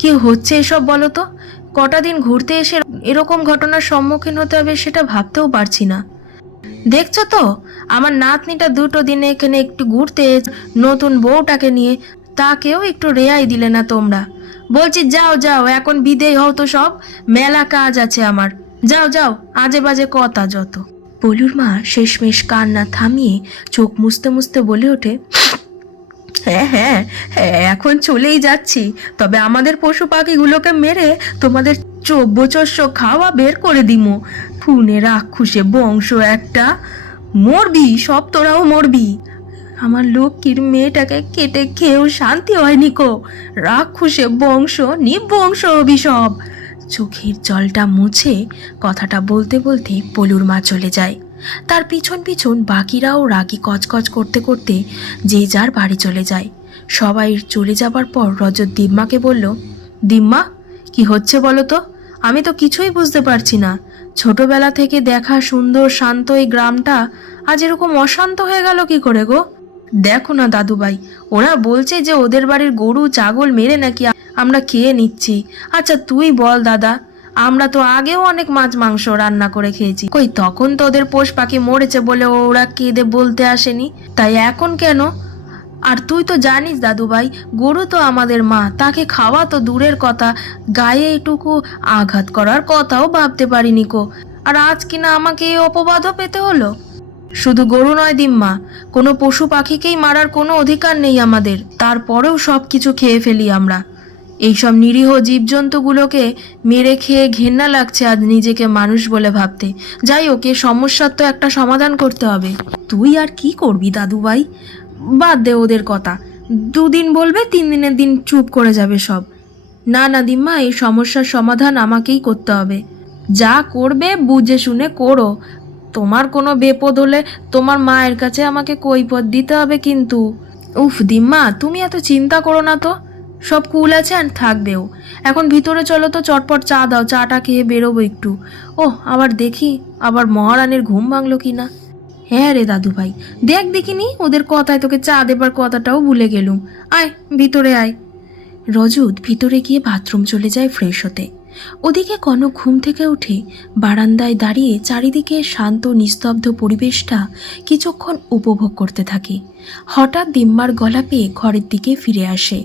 কি হচ্ছে এসব বলো তো? কটা দিন ঘুরতে এসে এরকম ঘটনার সম্মুখীন হতে হবে সেটা ভাবতেও পারছি না। দেখছো তো আমার নাতনিটা 2টো দিনে এখানে একটু ঘুরতে, নতুন বউটাকে নিয়ে, তাকেও একটু রেয়াই দিলে না তোমরা। বলছি যাও যাও, এখন বিদেয় হও তো সব, মেলা কাজ আছে আমার। যাও যাও, আজে বাজে কথা যত। পলুর মা শেষমেশ কান্না থামিয়ে চোখ মুছতে মুছতে বলে ওঠে, হ্যাঁ হ্যাঁ হ্যাঁ, এখন চলেই যাচ্ছি। তবে আমাদের পশু পাখিগুলোকে মেরে তোমাদের চব্যচস্য খাওয়া বের করে দিমো। খুনে রাক্ষুসে বংশ একটা, মরবি সব, তোরাও মরবি। আমার লক্ষ্মীর মেয়েটাকে কেটে খেয়েও শান্তি হয়নি কো। রাক্ষুসে বংশ, নিবংশ হবি সব। চোখের জলটা মুছে কথাটা বলতে বলতে পলুর মা চলে যায়। তার পিছন পিছন বাকিরাও রাগি কচকচ করতে করতে যে যার বাড়ি চলে যায়। সবাই চলে যাবার পর রজত দিম্মাকে বলল, দিম্মা, কি হচ্ছে বলো তো? আমি তো কিছুই বুঝতে পারছি না। ছোটবেলা থেকে দেখা সুন্দর শান্ত এই গ্রামটা আজ এরকম অশান্ত হয়ে গেল কি করে গো? দেখো না দাদুভাই, ওরা বলছে যে ওদের বাড়ির গরু ছাগল মেরে নাকি আমরা খেয়ে নিচ্ছি। আচ্ছা তুই বল দাদা, আমরা তো আগেও অনেক মাছ মাংস রান্না করে খেয়েছি, কই তখন তো ওদের পোষ পাখি মরেছে বলে ওরা কেঁদে বলতে আসেনি, তাই এখন কেন? আর তুই তো জানিস দাদুভাই, গরু তো আমাদের মা, তাকে খাওয়া তো দূরের কথা, গায়ে এটুকু আঘাত করার কথাও ভাবতে পারিনি কো। আর আজ কিনা আমাকে এই অপবাদও পেতে হলো। শুধু গরু নয় দিম্মা, কোনো পশু পাখিকেই মারার কোনো অধিকার নেই আমাদের, তারপরেও সব কিছু খেয়ে ফেলি আমরা। এইসব নিরীহ জীবজন্তুগুলোকে মেরে খেয়ে ঘেন্না লাগছে আজ নিজেকে মানুষ বলে ভাবতে। যাই হোক, এ সমস্যার তো একটা সমাধান করতে হবে। তুই আর কি করবি দাদুভাই, বাদ দে ওদের কথা। 2 দিন বলবে, 3 দিনের দিন চুপ করে যাবে সব। না না দিম্মা, এই সমস্যার সমাধান আমাকেই করতে হবে। যা করবে বুঝে শুনে করো, তোমার কোনো বিপদ হলে তোমার মায়ের কাছে আমাকে কৈফিয়ত দিতে হবে কিন্তু। উফ দিম্মা, তুমি এত চিন্তা করো না তো, সব কুল আছে আর থাকবেও। এখন ভিতরে চলো তো, চটপট চা দাও, চাটা খেয়ে বেরোবো একটু। আবার দেখি আবার মহারানীর ঘুম ভাঙলো কিনা। হ্যাঁ রে দাদু ভাই, দেখিনি ওদের কথায় তোকে চা দেবার কথাটাও ভুলে গেলুম। আয় ভিতরে আয়। রজত ভিতরে গিয়ে বাথরুম চলে যায় ফ্রেশ হতে। ওদিকে কনক ঘুম থেকে উঠে বারান্দায় দাঁড়িয়ে চারিদিকে শান্ত নিস্তব্ধ পরিবেশটা কিছুক্ষণ উপভোগ করতে থাকে। হঠাৎ দিম্মার গলা পেয়ে ঘরের দিকে ফিরে আসে।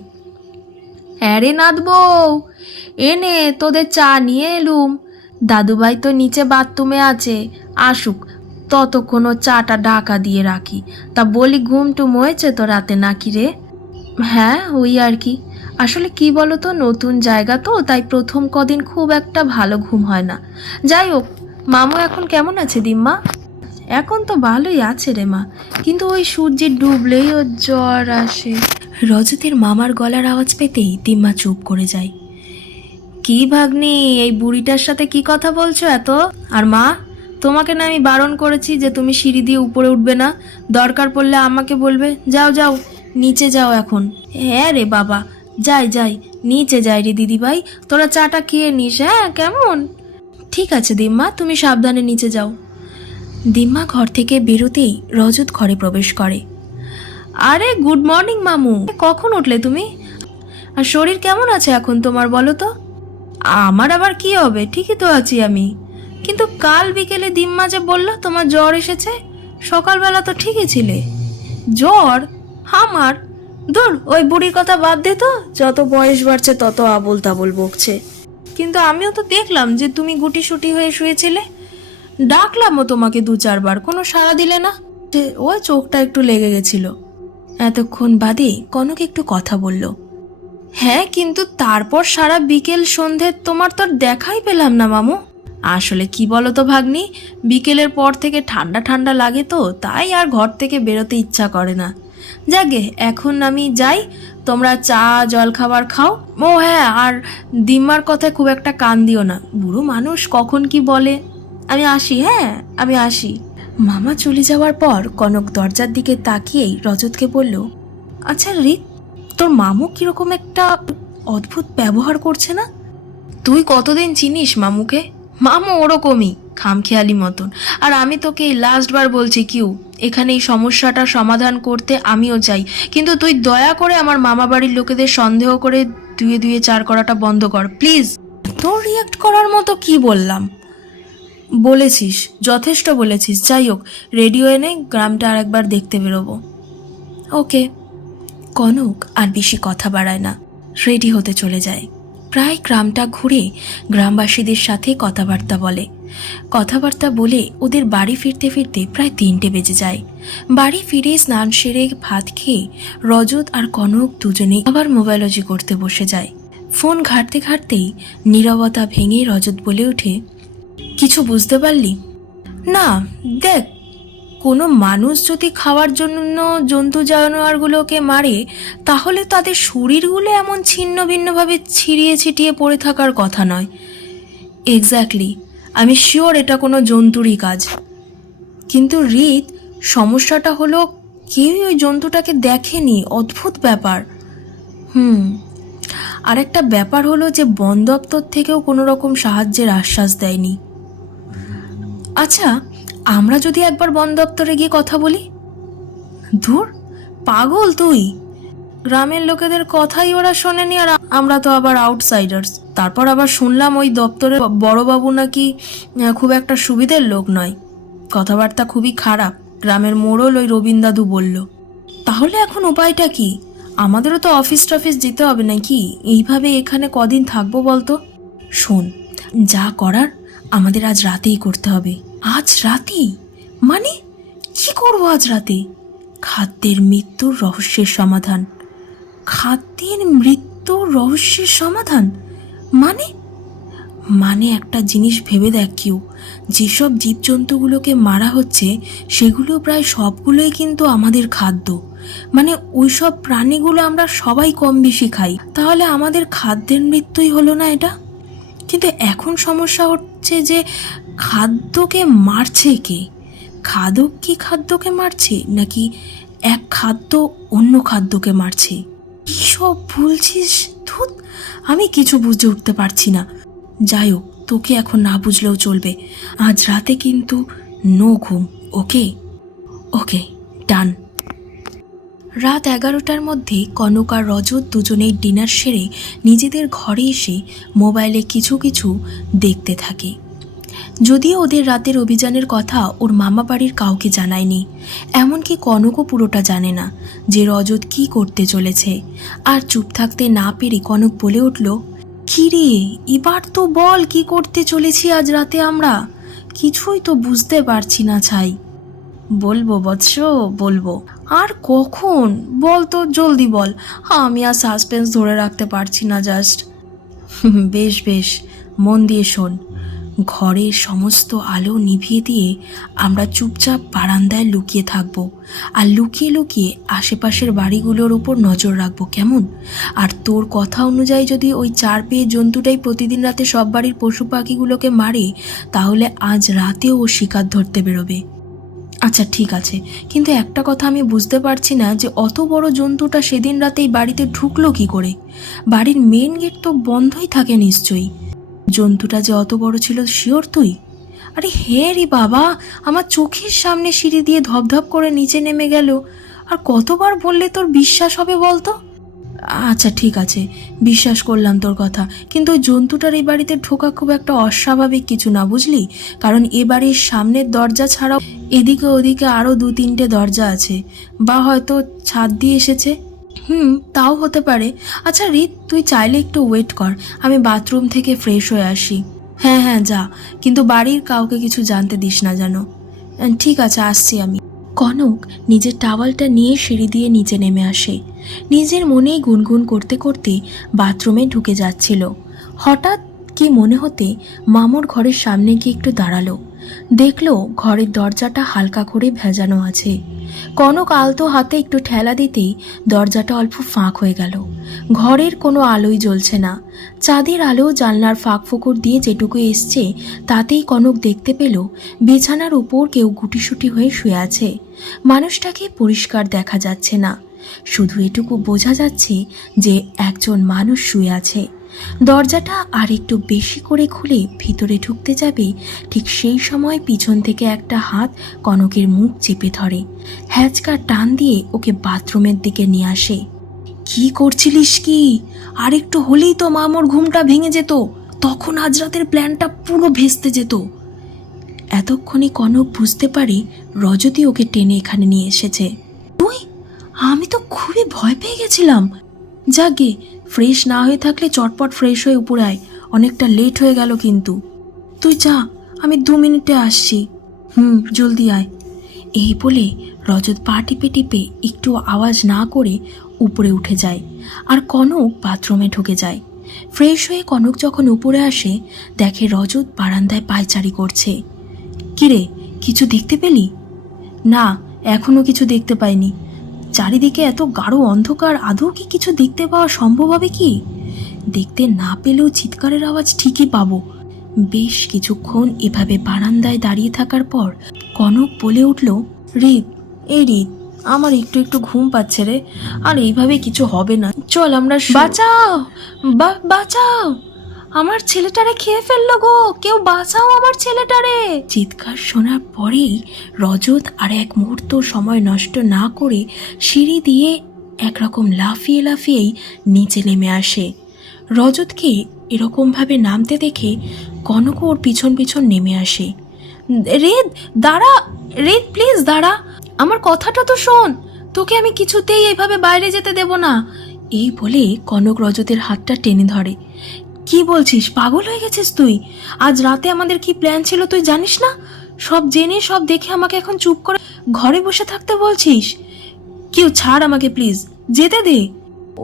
আরে নাথ বউ, এনে তোদের চা নিয়ে এলুম। দাদুভাই তো নিচে বাথরুমে আছে, আসুক ততক্ষণ চাটা ঢাকা দিয়ে রাখি। তা বলি, ঘুম টুম হয়েছে তো রাতে নাকি রে? হ্যাঁ ওই আর কি, আসলে কি বলতো, নতুন জায়গা তো, তাই প্রথম কদিন খুব একটা ভালো ঘুম হয় না। যাই হোক, মামু এখন কেমন আছে দিম্মা? এখন তো ভালোই আছে রে মা, কিন্তু ওই সূর্যের ডুবলেই ওর জ্বর আসে। রজতের মামার গলার আওয়াজ পেতেই দিম্মা চুপ করে যায়। কি ভাগ্নি, এই বুড়িটার সাথে কি কথা বলছো এত? আর মা, তোমাকে না আমি বারণ করেছি যে তুমি সিঁড়ি দিয়ে উপরে উঠবে না, দরকার পড়লে আমাকে বলবে। যাও যাও নিচে যাও এখন। হ্যাঁ রে বাবা, যাই যাই, নিচে যাই রে দিদিভাই, তোরা চাটা খেয়ে নিস। হ্যাঁ কেমন? ঠিক আছে দিম্মা, তুমি সাবধানে নিচে যাও। দিম্মা ঘর থেকে বেরোতেই রজত ঘরে প্রবেশ করে। আরে গুড মর্নিং মামু, কখন উঠলে তুমি? আর শরীর কেমন আছে এখন তোমার বলো তো? আমার আবার কি হবে, ঠিকই তো আছি আমি। কিন্তু কাল বিকেলে দিম্মা যে বললো তোমার জ্বর এসেছে, সকালবেলা তো ঠিকই ছিলে। জ্বর? আমার? দূর, ওই বুড়ির কথা বাদ দে তো, যত বয়স বাড়ছে তত আবোল তাবোল বকছে। কিন্তু আমিও তো দেখলাম যে তুমি গুটিসুটি হয়ে শুয়েছিলে, ডাকলামও তোমাকে 2-4 বার, কোনো সাড়া দিলে না। ওই চোখটা একটু লেগে গেছিল। এতক্ষণ বাদে কনক একটু কথা বলল। হ্যাঁ, কিন্তু তারপর সারা বিকেল সন্ধে তোমার তো আর দেখাই পেলাম না মামু। আসলে কি বলো তো ভাগ্নি, বিকেলের পর থেকে ঠান্ডা ঠান্ডা লাগে তো, তাই আর ঘর থেকে বেরোতে ইচ্ছা করে না। যাগে, এখন আমি যাই, তোমরা চা জল খাবার খাও। ও হ্যাঁ, আর দিম্মার কথায় খুব একটা কান দিও না, বুড়ো মানুষ কখন কি বলে। আমি আসি, হ্যাঁ আমি আসি। মামা চলে যাওয়ার পর কনক দরজার দিকে তাকিয়েই রজতকে বলল, আচ্ছা রিত, তোর মামু কিরকম একটা অদ্ভুত ব্যবহার করছে না? তুই কতদিন চিনিস মামুকে? মামু ওরকমই, খামখেয়ালি মতন। আর আমি তোকে এই লাস্টবার বলছি, কিউ এখানে এই সমস্যাটা সমাধান করতে আমিও চাই, কিন্তু তুই দয়া করে আমার মামা বাড়ির লোকেদের সন্দেহ করে 2-4 করাটা বন্ধ কর প্লিজ। তোর রিয়াক্ট করার মতো কি বললাম? বলেছিস, যথেষ্ট বলেছিস। যাই হোক, রেডিও এনে গ্রামটা আরেকবার দেখতে বেরোবো। ওকে। কনক আর বেশি কথা বাড়ায় না, রেডি হতে চলে যায়। প্রায় গ্রামটা ঘুরে গ্রামবাসীদের সাথে কথাবার্তা বলে। কথাবার্তা বলে ওদের বাড়ি ফিরতে ফিরতে প্রায় 3টে বেজে যায়। বাড়ি ফিরে স্নান সেরে ভাত খেয়ে রজত আর কনক দুজনেই আবার মোবাইলজি করতে বসে যায়। ফোন ঘাঁটতে ঘাঁটতেই নীরবতা ভেঙে রজত বলে ওঠে, কিছু বুঝতে পারলি? না, দেখ, কোনো মানুষ যদি খাওয়ার জন্য জন্তু জানোয়ারগুলোকে মারে, তাহলে তাদের শরীরগুলো এমন ছিন্ন ভিন্নভাবে ছিড়িয়ে ছিটিয়ে পড়ে থাকার কথা নয়। এক্স্যাক্টলি, আমি শিওর এটা কোনো জন্তুরই কাজ। কিন্তু রিত, সমস্যাটা হলো কেউই ওই জন্তুটাকে দেখেনি, অদ্ভুত ব্যাপার। আর একটা ব্যাপার হলো যে বন দপ্তর থেকেও কোনো রকম সাহায্যের আশ্বাস দেয়নি। আচ্ছা, আমরা যদি একবার বন দপ্তরে গিয়ে কথা বলি? ধুর, পাগল তুই, গ্রামের লোকেদের কথাই ওরা শোনেনি, আর আমরা তো আবার আউটসাইডার্স। তারপর আবার শুনলাম ওই দপ্তরের বড়বাবু নাকি খুব একটা সুবিধের লোক নয়, কথাবার্তা খুবই খারাপ, গ্রামের মোড়ল ওই রবীন দাদু বলল। তাহলে এখন উপায়টা কি? আমাদেরও তো অফিস টফিস যেতে হবে নাকি? এইভাবে এখানে কদিন থাকবো বলতো? শোন, যা করার আমাদের আজ রাতেই করতে হবে। আজ রাতেই? মানে কি করবো আজ রাতে? খাদ্যের মৃত্যুর রহস্যের সমাধান। খাদ্যের মৃত্যুর রহস্যের সমাধান মানে? মানে একটা জিনিস ভেবে দেখ কিউ, যেসব জীবজন্তুগুলোকে মারা হচ্ছে সেগুলো প্রায় সবগুলোই কিন্তু আমাদের খাদ্য। মানে ওইসব প্রাণীগুলো আমরা সবাই কম বেশি খাই, তাহলে আমাদের খাদ্যের মৃত্যুই হলো না এটা? কিন্তু এখন সমস্যা হচ্ছে যে খাদ্যকে মারছে কে? খাদক কি খাদ্যকে মারছে, নাকি এক খাদ্য অন্য খাদ্যকে মারছে? কি সব বলছিস? ধুত, আমি কিছু বুঝে উঠতে পারছি না। যাই হোক, তোকে এখন না বুঝলেও চলবে। আজ রাতে কিন্তু নো ঘুম। ওকে? ওকে, ডান। রাত 11টার মধ্যে কনক আর রজত দুজনেই ডিনার সেরে নিজেদের ঘরে এসে মোবাইলে কিছু কিছু দেখতে থাকে। যদিও ওদের রাতের অভিযানের কথা ওর মামা বাড়ির কাউকে জানায়নি, এমনকি কনকও পুরোটা জানে না যে রজত কি করতে চলেছে। আর চুপ থাকতে না পেরে কনক বলে উঠল, কি রে, এবার তো বল কি করতে চলেছি আজ রাতে আমরা? কিছুই তো বুঝতে পারছি না ছাই। বলবো বৎস, বলবো। আর কখন? বল তো, জলদি বল। আমি আর সাসপেন্স ধরে রাখতে পারছি না জাস্ট। বেশ বেশ, মন দিয়ে শোন। ঘরের সমস্ত আলো নিভিয়ে দিয়ে আমরা চুপচাপ বারান্দায় লুকিয়ে থাকবো, আর লুকিয়ে লুকিয়ে আশেপাশের বাড়িগুলোর উপর নজর রাখবো, কেমন? আর তোর কথা অনুযায়ী যদি ওই 4 পেয়ে জন্তুটাই প্রতিদিন রাতে সব বাড়ির পশু পাখিগুলোকে মারে, তাহলে আজ রাতেও ও শিকার ধরতে বেরোবে। আচ্ছা ঠিক আছে, কিন্তু একটা কথা আমি বুঝতে পারছি না যে অত বড় জন্তুটা সেদিন রাতেই বাড়িতে ঢুকলো কি করে? বাড়ির মেন গেট তো বন্ধই থাকে নিশ্চয়ই। জন্তুটা যে অত বড় ছিল শিওর তুই? আরে হ্যাঁ রে বাবা, আমার চোখের সামনে সিঁড়ি দিয়ে ধপধপ করে নিচে নেমে গেল। আর কতবার বললে তোর বিশ্বাস হবে বলতো? আচ্ছা ঠিক আছে, বিশ্বাস করলাম তোর কথা, কিন্তু ওই জন্তুটার এই বাড়িতে ঢোকা খুব একটা অস্বাভাবিক কিছু না, বুঝলি? কারণ এ বাড়ির সামনের দরজা ছাড়াও এদিকে ওদিকে আরও 2-3টে দরজা আছে, বা হয়তো ছাদ দিয়ে এসেছে। তাও হতে পারে। আচ্ছা রিত, তুই চাইলে একটু ওয়েট কর, আমি বাথরুম থেকে ফ্রেশ হয়ে আসি। হ্যাঁ হ্যাঁ যা, কিন্তু বাড়ির কাউকে কিছু জানতে দিস না যেন। ঠিক আছে, আসছি আমি। কনক নিজের টাওয়ালটা নিয়ে সিঁড়ি দিয়ে নিচে নেমে আসে। নিজের মনেই গুনগুন করতে করতে বাথরুমে ঢুকে যাচ্ছিল। হঠাৎ কি মনে হতে মামুর ঘরের সামনে গিয়ে একটু দাঁড়ালো। দেখলো ঘরের দরজাটা হালকা করে ভেজানো আছে। কনক আলতো হাতে একটু ঠেলা দিতেই দরজাটা অল্প ফাঁক হয়ে গেল। ঘরের কোনো আলোই জ্বলছে না। চাঁদের আলো জানলার ফাঁক ফোকর দিয়ে যেটুকু এসছে তাতেই কনক দেখতে পেল বিছানার উপর কেউ গুটিসুটি হয়ে শুয়ে আছে। মানুষটাকে পরিষ্কার দেখা যাচ্ছে না, শুধু এটুকু বোঝা যাচ্ছে যে একজন মানুষ শুয়ে আছে। দরজাটা আর একটু বেশি করে খুলে ভিতরে ঢুকতে যাবে, ঠিক সেই সময় পিছন থেকে একটা হাত কনকের মুখ চেপে ধরে, হ্যাচকা টান দিয়ে ওকে বাথরুমের দিকে নিয়ে আসে। কি করছিলিস কি? আর একটু হলেই তো মামুর ঘুমটা ভেঙে যেত, তখন আজ রাতের প্ল্যানটা পুরো ভেস্তে যেত। এতক্ষণে কনক বুঝতে পারে রজতী ওকে টেনে এখানে নিয়ে এসেছে। তুই? আমি তো খুবই ভয় পেয়ে গেছিলাম। যাগে, ফ্রেশ না হয়ে থাকলে চটপট ফ্রেশ হয়ে উপরে আয়, অনেকটা লেট হয়ে গেল কিন্তু। তুই যা, আমি 2 মিনিটে আসছি। জলদি আয়। এই বলে রজত পা টিপে টিপে একটু আওয়াজ না করে উপরে উঠে যায়, আর কনক বাথরুমে ঢুকে যায়। ফ্রেশ হয়ে কনক যখন উপরে আসে, দেখে রজত বারান্দায় পায়চারি করছে। কিরে, কিছু দেখতে পেলি? না, এখনো কিছু দেখতে পাইনি। চারিদিকে এত গাঢ় অন্ধকার, আদৌ কি কিছু দেখতে পাওয়া সম্ভব হবে কি? দেখতে না পেলেও চিৎকারের আওয়াজ ঠিকই পাবো। বেশ কিছুক্ষণ এভাবে বারান্দায় দাঁড়িয়ে থাকার পর কনক বলে উঠল, রিত, এই রিত, আমার একটু একটু ঘুম পাচ্ছে রে, আর এইভাবে কিছু হবে না, চল আমরা। বাঁচাও, বাঁচাও, আমার ছেলেটারে খেয়ে ফেললো গো, কেউ বাঁচাও আমার ছেলেটারে। চিৎকার শোনার পরেই রজত আর এক মুহূর্ত সময় নষ্ট না করে সিঁড়ি দিয়ে একরকম লাফিয়ে লাফিয়েই নিচে নেমে আসে। রজতকে এরকমভাবে নামতে দেখে কনক ওর পিছন পিছন নেমে আসে। রেদ দাঁড়া, রেদ প্লিজ দাঁড়া, আমার কথাটা তো শোন, তোকে আমি কিছুতেই এইভাবে বাইরে যেতে দেব না। এই বলে কনক রজতের হাতটা টেনে ধরে। কি বলছিস, পাগল হয়ে গেছিস তুই? আজ রাতে আমাদের কি প্ল্যান ছিল তুই জানিস না? সব জেনে সব দেখে আমাকে এখন চুপ করে ঘরে বসে থাকতে বলছিস? কেউ ছাড় আমাকে প্লিজ, যেতে দে।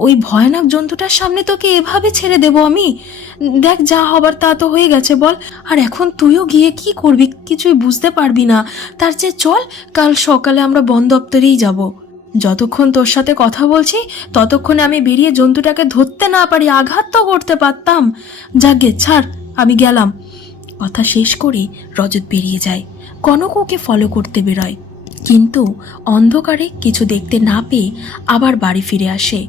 ওই ভয়ানক জন্তুটার সামনে তোকে এভাবে ছেড়ে দেব আমি? দেখ, যা হবার তা তো হয়ে গেছে বল, আর এখন তুইও গিয়ে কি করবি কিছুই বুঝতে পারবি না। তার চেয়ে চল, কাল সকালে আমরা বন দপ্তরেই যাব। যতক্ষণ তোর সাথে কথা বলছি ততক্ষণে আমি বেরিয়ে জন্তুটাকে ধরতে না পারি, আঘাত তো করতে পারতাম। যাকে ছাড়, আমি গেলাম। কথা শেষ করে রজত বেরিয়ে যায়। কনক ওকে ফলো করতে বেরোয়, কিন্তু অন্ধকারে কিছু দেখতে না পেয়ে আবার বাড়ি ফিরে আসে।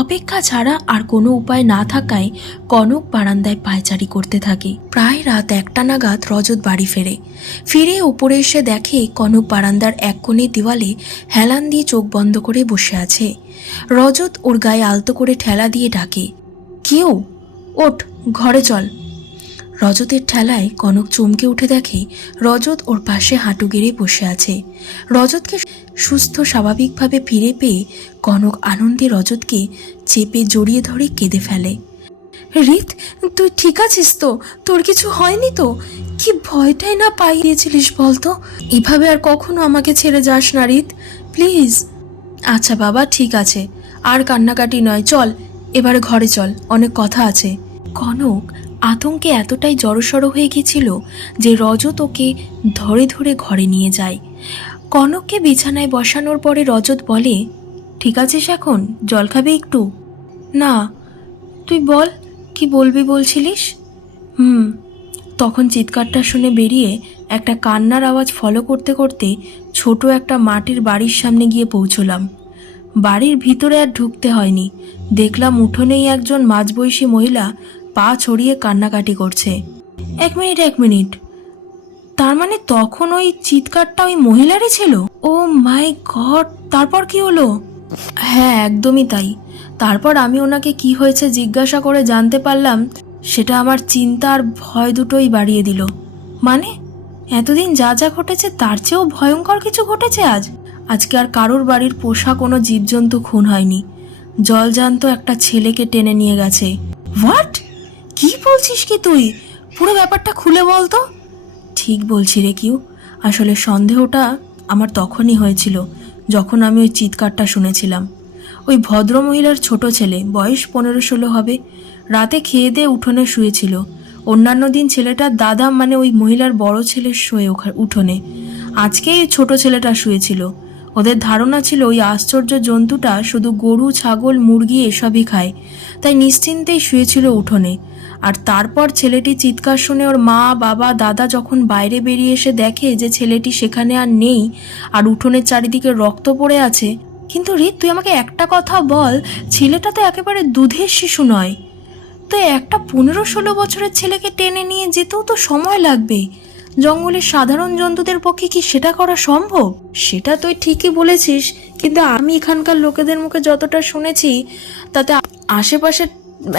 অপেক্ষা ছাড়া আর কোনো উপায় না থাকায় কনক বারান্দায় পায়চারি করতে থাকে। প্রায় রাত 1টা নাগাদ রজত বাড়ি ফিরে উপরে এসে দেখে কনক বারান্দার এক কোণে দেওয়ালে হেলান দিয়ে চোখ বন্ধ করে বসে আছে। রজত ওর গায়ে আলতো করে ঠেলা দিয়ে ডাকে, কেউ ওঠ, ঘরে চল। রজতের ঠেলায় কনক চমকে উঠে দেখে রজত ওর পাশে হাঁটু গেড়ে বসে আছে। রজতকে সুস্থ স্বাভাবিকভাবে ফিরে পেয়ে কনক আনন্দে রজতকে চেপে জড়িয়ে ধরে কেঁদে ফেলে। রিত, তুই ঠিক আছিস তো? তোর কিছু হয়নি তো? কি ভয়টাই না পাইয়েছিলিস বলতো? এভাবে আর কখনো আমাকে ছেড়ে যাস না রিত, প্লিজ। আচ্ছা বাবা, ঠিক আছে, আর কান্নাকাটি নয়, চল এবারে ঘরে চল, অনেক কথা আছে। কনক আতঙ্কে এতটাই জড়সড় হয়ে গেছিল যে রজত ওকে ধরে ধরে ঘরে নিয়ে যায়। কনককে বিছানায় বসানোর পরে রজত বলে, ঠিক আছিস এখন? জল খাবে একটু? না, তুই বল, কি বলবি বলছিলিস? তখন চিৎকারটা শুনে বেরিয়ে একটা কান্নার আওয়াজ ফলো করতে করতে ছোট একটা মাটির বাড়ির সামনে গিয়ে পৌঁছলাম। বাড়ির ভিতরে আর ঢুকতে হয়নি, দেখলাম উঠোনেই একজন মাঝবয়সী মহিলা পা ছড়িয়ে কান্নাকাটি করছে। এক মিনিট, তার মানে তখন ওই চিৎকারটা ওই মহিলারই ছিল? ও মাই গড, তারপর কি হলো? হ্যাঁ, একদমই তাই। তারপর আমি ওনাকে কি হয়েছে জিজ্ঞাসা করে জানতে পারলাম সেটা আমার চিন্তা আর ভয় দুটোই বাড়িয়ে দিল। মানে এতদিন যা যা ঘটেছে তার চেয়েও ভয়ঙ্কর কিছু ঘটেছে আজকে আর কারোর বাড়ির পোষা কোনো জীবজন্তু খুন হয়নি, জলজান্ত একটা ছেলেকে টেনে নিয়ে গেছে। হোয়াট? কি বলছিস কি তুই? পুরো ব্যাপারটা খুলে বল তো। ঠিক বলছি রে কিউ, আসলে সন্দেহটা আমার তখনই হয়েছিল যখন আমি ওই চিৎকারটা শুনেছিলাম। ওই ভদ্রমহিলার ছোট ছেলে, বয়স 15-16 হবে, রাতে খেয়ে দিয়ে উঠোনে শুয়েছিল। অন্যান্য দিন ছেলেটার দাদা মানে ওই মহিলার বড় ছেলের শুয়ে উঠোনে, আজকে এই ছোট ছেলেটা শুয়েছিল। ওদের ধারণা ছিল ওই আশ্চর্য জন্তুটা শুধু গরু, ছাগল, মুরগি এসবই খায়, তাই নিশ্চিন্তেই শুয়েছিল উঠোনে। আর তারপর ছেলেটি চিৎকার শুনে ওর মা, বাবা, দাদা যখন বাইরে বেরিয়ে এসে দেখে যে ছেলেটি সেখানে আর নেই আর উঠোনের চারিদিকে রক্ত পড়ে আছে। কিন্তু রিত, তুই আমাকে একটা কথা বল, ছেলেটা তো একেবারে দুধের শিশু নয়, তো একটা 15-16 বছরের ছেলেকে টেনে নিয়ে যেতেও তো সময় লাগবে। জঙ্গলের সাধারণ জন্তুদের পক্ষে কি সেটা করা সম্ভব? সেটা তুই ঠিকই বলেছিস, কিন্তু আমি এখানকার লোকেদের মুখে যতটা শুনেছি তাতে আশেপাশে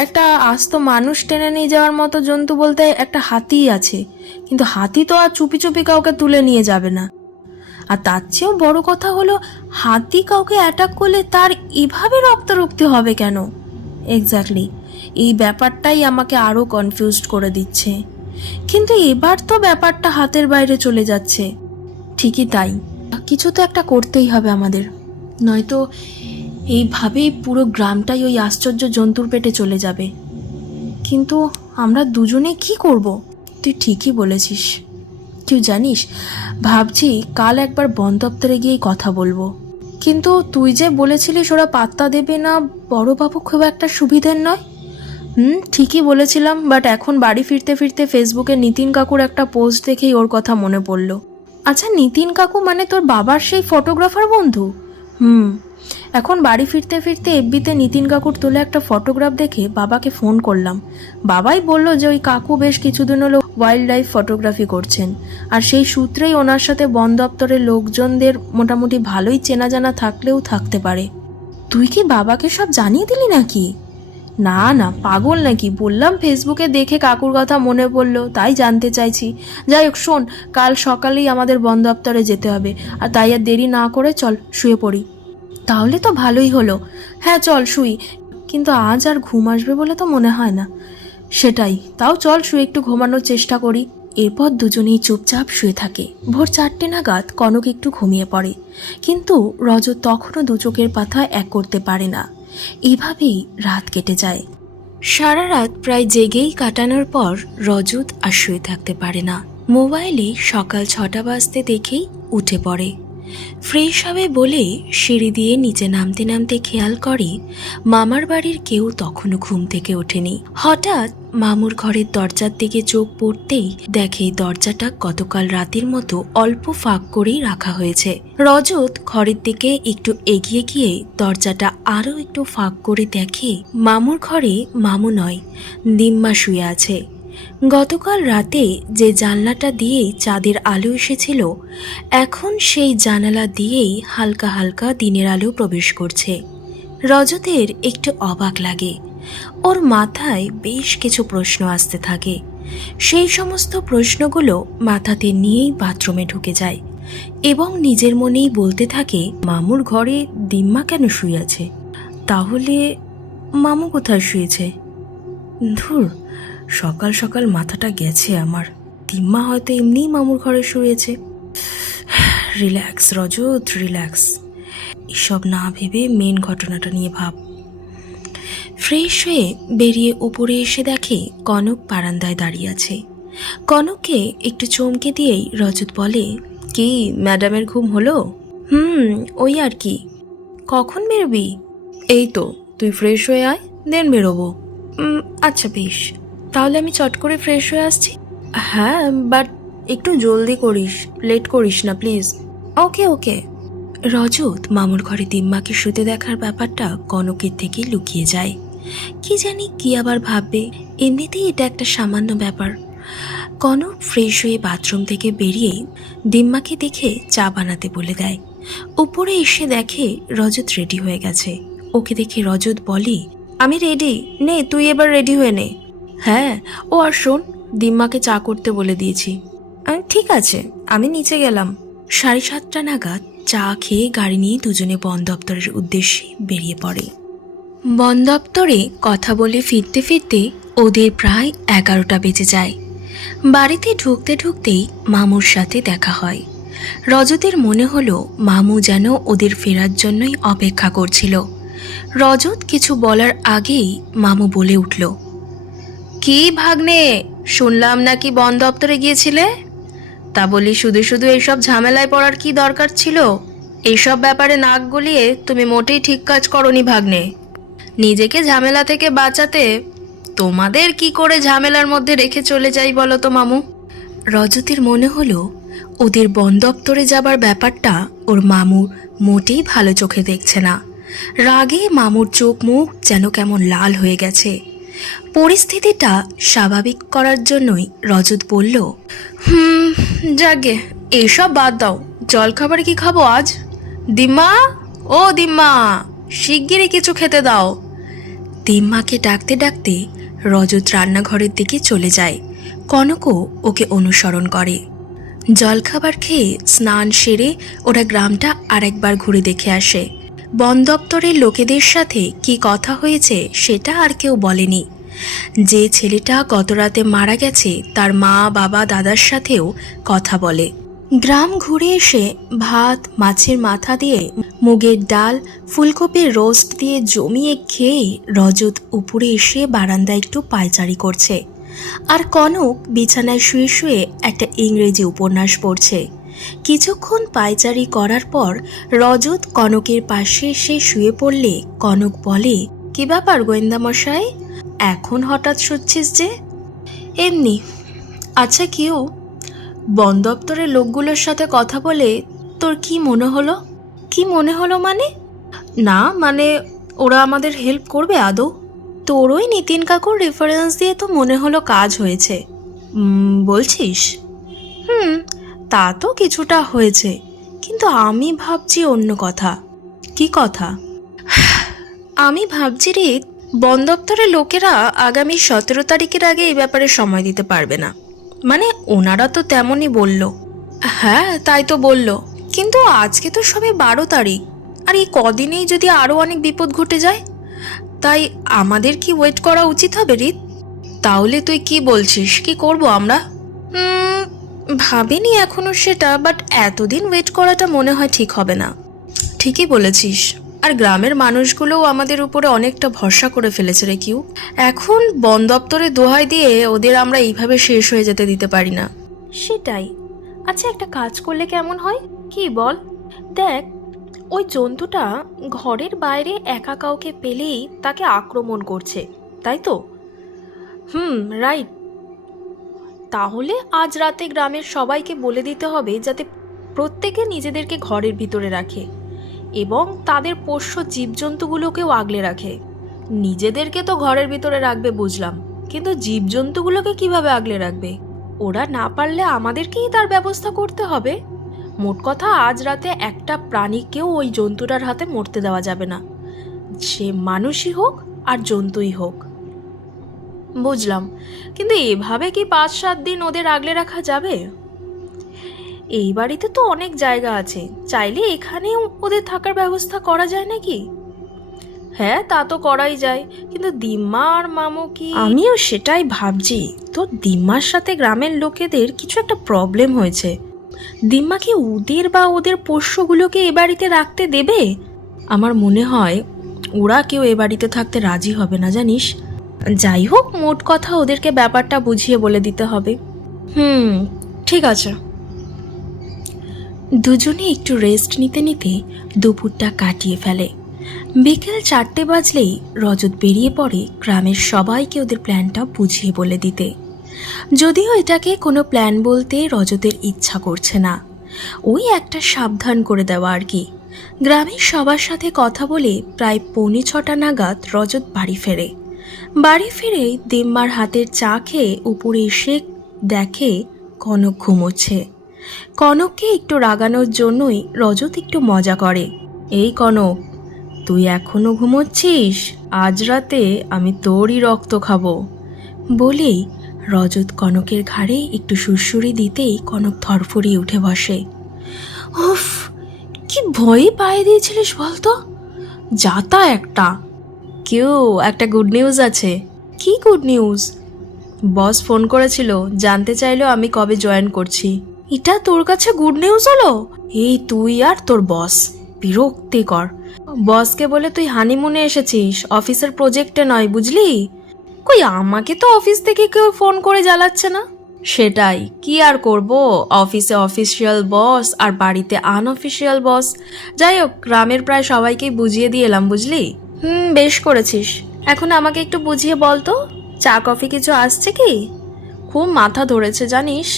একটা আস্ত মানুষ টেনে নিয়ে যাওয়ার মতো জন্তু বলতে একটা হাতিই আছে, কিন্তু হাতি তো আর চুপি চুপি কাউকে তুলে নিয়ে যাবে না। আর তার চেয়েও বড় কথা হলো, হাতি কাউকে অ্যাটাক করলে তার এভাবে রক্তারক্তি হবে কেন? এক্স্যাক্টলি, এই ব্যাপারটাই আমাকে আরও কনফিউজড করে দিচ্ছে। কিন্তু এবার তো ব্যাপারটা হাতের বাইরে চলে যাচ্ছে। ঠিকই তাই, কিছু তো একটা করতেই হবে আমাদের, নয়তো এইভাবেই পুরো গ্রামটাই ওই আশ্চর্য জন্তুর পেটে চলে যাবে। কিন্তু আমরা দুজনে কি করব? তুই ঠিকই বলেছিস। তুই জানিস, ভাবছি কাল একবার বন দপ্তরে গিয়েই কথা বলবো। কিন্তু তুই যে বলেছিলিস ওরা পাত্তা দেবে না, বড়বাবু খুব একটা সুবিধের নয়। ঠিকই বলেছিলাম, বাট এখন বাড়ি ফিরতে ফিরতে ফেসবুকে নিতিন কাকুর একটা পোস্ট দেখেই ওর কথা মনে পড়ল। আচ্ছা, নিতিন কাকু মানে তোর বাবার সেই ফটোগ্রাফার বন্ধু? এখন বাড়ি ফিরতে ফিরতে এফবিতে নিতিন কাকুর তোলা একটা ফটোগ্রাফ দেখে বাবাকে ফোন করলাম। বাবাই বলল যে ওই কাকু বেশ কিছুদিন হলো ওয়াইল্ড লাইফ ফটোগ্রাফি করছেন, আর সেই সূত্রেই ওনার সাথে বন দপ্তরের লোকজনদের মোটামুটি ভালোই চেনা জানা থাকলেও থাকতে পারে। তুই কি বাবাকে সব জানিয়ে দিলি নাকি? না না, পাগল নাকি, বললাম ফেসবুকে দেখে কাকুর কথা মনে পড়লো তাই জানতে চাইছি। যাই হোক শোন, কাল সকালেই আমাদের বন দপ্তরে যেতে হবে, আর তাই আর দেরি না করে চল শুয়ে পড়ি। তাহলে তো ভালোই হলো। হ্যাঁ চল শুই, কিন্তু আজ আর ঘুম আসবে বলে তো মনে হয় না। সেটাই, তাও চল শুয়ে একটু ঘুমানোর চেষ্টা করি। এরপর দুজনেই চুপচাপ শুয়ে থাকে। ভোর 4টে নাগাদ কনক একটু ঘুমিয়ে পড়ে, কিন্তু রজত তখনও দু চোখের পাতা এক করতে পারে না। এভাবেই রাত কেটে যায়। সারা রাত প্রায় জেগেই কাটানোর পর রজত আর শুয়ে থাকতে পারে না। মোবাইলে সকাল 6টা বাজতে দেখেই উঠে পড়ে। ফ্রেশ হবে বলে সিঁড়ি দিয়ে নিচে নামতে নামতে খেয়াল করে মামার বাড়ির কেউ তখনও ঘুম থেকে ওঠেনি। হঠাৎ মামুর ঘরের দরজার দিকে চোখ পড়তেই দেখে দরজাটা গতকাল রাতের মতো অল্প ফাঁক করেই রাখা হয়েছে। রজত ঘরের দিকে একটু এগিয়ে গিয়ে দরজাটা আরও একটু ফাঁক করে দেখে মামুর ঘরে মামু নয়, দিম্মা শুয়ে আছে। গতকাল রাতে যে জানলাটা দিয়েই চাঁদের আলো এসেছিল, এখন সেই জানালা দিয়েই হালকা হালকা দিনের আলো প্রবেশ করছে। রজতের একটু অবাক লাগে। ওর মাথায় বেশ কিছু প্রশ্ন আসতে থাকে। সেই সমস্ত প্রশ্নগুলো মাথাতে নিয়েই বাথরুমে ঢুকে যায় এবং নিজের মনেই বলতে থাকে, মামুর ঘরে দিম্মা কেন শুয়ে আছে? তাহলে মামু কোথায় শুয়েছে? ধুর, সকাল সকাল মাথাটা গেছে আমার। দিম্মা হয়তো এমনিই মামুর ঘরে শুয়েছে। রিল্যাক্স রজত, রিল্যাক্স। এসব না ভেবে মেন ঘটনাটা নিয়ে ভাব। ফ্রেশ হয়ে বেরিয়ে উপরে এসে দেখে কনক বারান্দায় দাঁড়িয়ে আছে। কনককে একটু চমকে দিয়েই রজত বলে, কি ম্যাডামের ঘুম হলো? ওই আর কি। কখন বেরোবি? এই তো, তুই ফ্রেশ হয়ে আয়, দেন বেরোবো। আচ্ছা বেশ, তাহলে আমি চট করে ফ্রেশ হয়ে আসছি। হ্যাঁ, বাট একটু জলদি করিস, লেট করিস না প্লিজ। ওকে ওকে। রজত মামুর ঘরে দিম্মাকে শুতে দেখার ব্যাপারটা কনকের থেকে লুকিয়ে যায়। কি জানি কি আবার ভাববে, এমনিতেই এটা একটা সামান্য ব্যাপার। কনক ফ্রেশ হয়ে বাথরুম থেকে বেরিয়ে দিম্মাকে দেখে চা বানাতে বলে দেয়। উপরে এসে দেখে রজত রেডি হয়ে গেছে। ওকে দেখে রজত বলে, আমি রেডি, নে তুই এবার রেডি হয়ে নে। হ্যাঁ, ও আর শোন, দিম্মাকে চা করতে বলে দিয়েছি। ঠিক আছে, আমি নিচে গেলাম। 7:30 নাগাদ চা খেয়ে গাড়ি নিয়ে দুজনে বন দপ্তরের উদ্দেশ্যে বেরিয়ে পড়ে। বন দপ্তরে কথা বলে ফিরতে ফিরতে ওদের প্রায় 11টা বেজে যায়। বাড়িতে ঢুকতে ঢুকতেই মামুর সাথে দেখা হয়। রজতের মনে হলো মামু যেন ওদের ফেরার জন্যই অপেক্ষা করছিল। রজত কিছু বলার আগেই মামু বলে উঠল, কি ভাগ্নে, শুনলাম নাকি বন দপ্তরে গিয়েছিলে? তা বলি শুধু শুধু এইসব ঝামেলায় পড়ার কি দরকার ছিল? এইসব ব্যাপারে নাক গলিয়ে তুমি মোটেই ঠিক কাজ করনি ভাগ্নে। নিজেকে ঝামেলা থেকে বাঁচাতে তোমাদের কি করে ঝামেলার মধ্যে রেখে চলে যাই বলো তো মামু। রজতের মনে হলো ওদের বন দপ্তরে যাবার ব্যাপারটা ওর মামু মোটেই ভালো চোখে দেখছে না। রাগে মামুর চোখ মুখ যেন কেমন লাল হয়ে গেছে। পরিস্থিতিটা স্বাভাবিক করার জন্যই রজত বলল, যাগে, এইসব বাদ দাও, জলখাবার কি খাবো আজ? দিম্মা, ও দিম্মা, শিগগিরই কিছু খেতে দাও। দিম্মাকে ডাকতে ডাকতে রজত রান্নাঘরের দিকে চলে যায়। কনকও ওকে অনুসরণ করে। জলখাবার খেয়ে স্নান সেরে ওরা গ্রামটা আরেকবার ঘুরে দেখে আসে। বন দপ্তরের লোকেদের সাথে কি কথা হয়েছে সেটা আর কেউ বলেনি। যে ছেলেটা গতরাতে মারা গেছে তার মা বাবা দাদার সাথেও কথা বলে। গ্রাম ঘুরে এসে ভাত, মাছের মাথা দিয়ে মুগের ডাল, ফুলকপির রোস্ট দিয়ে জমিয়ে খেয়ে রজত উপরে এসে বারান্দায় একটু পায়চারি করছে। আর কনক বিছানায় শুয়ে শুয়ে একটা ইংরেজি উপন্যাস পড়ছে। কিছুক্ষণ পায়চারি করার পর রজত কনকের পাশে এসে শুয়ে পড়লে কনক বলে, কি ব্যাপার গোয়েন্দা মশাই, এখন হঠাৎ শুচ্ছিস যে? এমনি। আচ্ছা কিও, বন দপ্তরের লোকগুলোর সাথে কথা বলে তোর কি মনে হলো? কি মনে হলো মানে? না মানে ওরা আমাদের হেল্প করবে আদৌ? তোর ওই নিতিন কাকুর রেফারেন্স দিয়ে তো মনে হলো কাজ হয়েছে। বলছিস? তা তো কিছুটা হয়েছে, কিন্তু আমি ভাবছি অন্য কথা। কি কথা? আমি ভাবছি রে, বন দপ্তরের লোকেরা আগামী 17 তারিখের আগে এই ব্যাপারে সময় দিতে পারবে না। মানে ওনারা তো তেমনই বলল। হ্যাঁ তাই তো বলল, কিন্তু আজকে তো সবে 12 তারিখ, আর এই কদিনেই যদি আরও অনেক বিপদ ঘটে যায়, তাই আমাদের কি ওয়েট করা উচিত হবে রিত? তাহলে তুই কি বলছিস, কি করব আমরা? ভাবিনি এখনো সেটা, বাট এতদিন ওয়েট করাটা মনে হয় ঠিক হবে না। ঠিকই বলেছিস, আর গ্রামের মানুষগুলোও আমাদের উপরে অনেকটা ভরসা করে ফেলেছে রে কিউ। এখন বন দপ্তরে দোহাই দিয়ে ওদের আমরা এইভাবে শেষ হয়ে যেতে দিতে পারি না। সেটাই। আচ্ছা একটা কাজ করলে কেমন হয়, কি বল? দেখ, ওই জন্তুটা ঘরের বাইরে একা কাউকে পেলেই তাকে আক্রমণ করছে, তাই তো? রাইট। তাহলে আজ রাতে গ্রামের সবাইকে বলে দিতে হবে যাতে প্রত্যেকে নিজেদেরকে ঘরের ভিতরে রাখে এবং তাদের পোষ্য জীবজন্তুগুলোকেও আগলে রাখে। নিজেদেরকে তো ঘরের ভিতরে রাখবে বুঝলাম, কিন্তু জীবজন্তুগুলোকে কিভাবে আগলে রাখবে? ওরা না পারলে আমাদেরকেই তার ব্যবস্থা করতে হবে। মোট কথা, আজ রাতে একটা প্রাণীকেও ওই জন্তুটার হাতে মরতে দেওয়া যাবে না, সে মানুষই হোক আর জন্তুই হোক। বুঝলাম, কিন্তু এভাবে কি 5-7 দিন ওদের আগলে রাখা যাবে? এই বাড়িতে তো অনেক জায়গা আছে, চাইলে এখানে ওদের থাকার ব্যবস্থা করা যায় নাকি? হ্যাঁ, তা তো করাই যায়, কিন্তু দিম্মা আর মামু কি? আমিও সেটাই ভাবছি। তো দিম্মার সাথে গ্রামের লোকেদের কিছু একটা প্রবলেম হয়েছে। দিম্মা কি ওদের বা ওদের পোষ্যগুলোকে এ বাড়িতে রাখতে দেবে? আমার মনে হয় ওরা কেউ এ বাড়িতে থাকতে রাজি হবে না, জানিস। যাই হোক, মোট কথা ওদেরকে ব্যাপারটা বুঝিয়ে বলে দিতে হবে। ঠিক আছে। দুজনে একটু রেস্ট নিতে নিতে দুপুরটা কাটিয়ে ফেলে। বিকেল 4টে বাজলেই রজত বেরিয়ে পড়ে গ্রামের সবাইকে ওদের প্ল্যানটা বুঝিয়ে বলে দিতে। যদিও এটাকে কোনো প্ল্যান বলতে রজতের ইচ্ছা করছে না, ওই একটা সাবধান করে দেওয়া আর কি। গ্রামের সবার সাথে কথা বলে প্রায় 5:45 নাগাদ রজত বাড়ি ফেরে। বাড়ি ফিরে দিম্মার হাতের চা খেয়ে উপরে এসে দেখে কনক ঘুমোচ্ছে। কনককে একটু রাগানোর জন্যই রজত একটু মজা করে। এই কনক, তুই এখনো ঘুমোচ্ছিস? আজ রাতে আমি তোরই রক্ত খাবো। বলেই রজত কনকের ঘাড়ে একটু সুড়সুড়ি দিতেই কনক ধরফড়িয়ে উঠে বসে। উফ, কি ভয় পায়ে দিয়েছিলিস বলতো? যাতা একটা। কেউ একটা গুড নিউজ আছে। কি গুড নিউজ? বস ফোন করেছিল, জানতে চাইলো আমি কবে জয়েন করছি। এটা তোর কাছে গুড নিউজ হলো? এই তুই আর তোর বস, বিরক্তিকর। বসকে বলে তুই হানিমুনে এসেছিস, অফিসের প্রজেক্টে নয়, বুঝলি? কই, আমাকে তো অফিস থেকে কেউ ফোন করে জ্বালাচ্ছে না। সেটাই, কি আর করব, অফিসে অফিসিয়াল বস আর বাড়িতে আনঅফিসিয়াল বস। যাই হোক, গ্রামের প্রায় সবাইকেই বুঝিয়ে দিয়ে এলাম, বুঝলি? বেশ করেছিস। এখন আমাকে একটু বুঝিয়ে বল তো, চা কফি কিছু আসছে কি? খুব মাথা ধরেছে জানিস।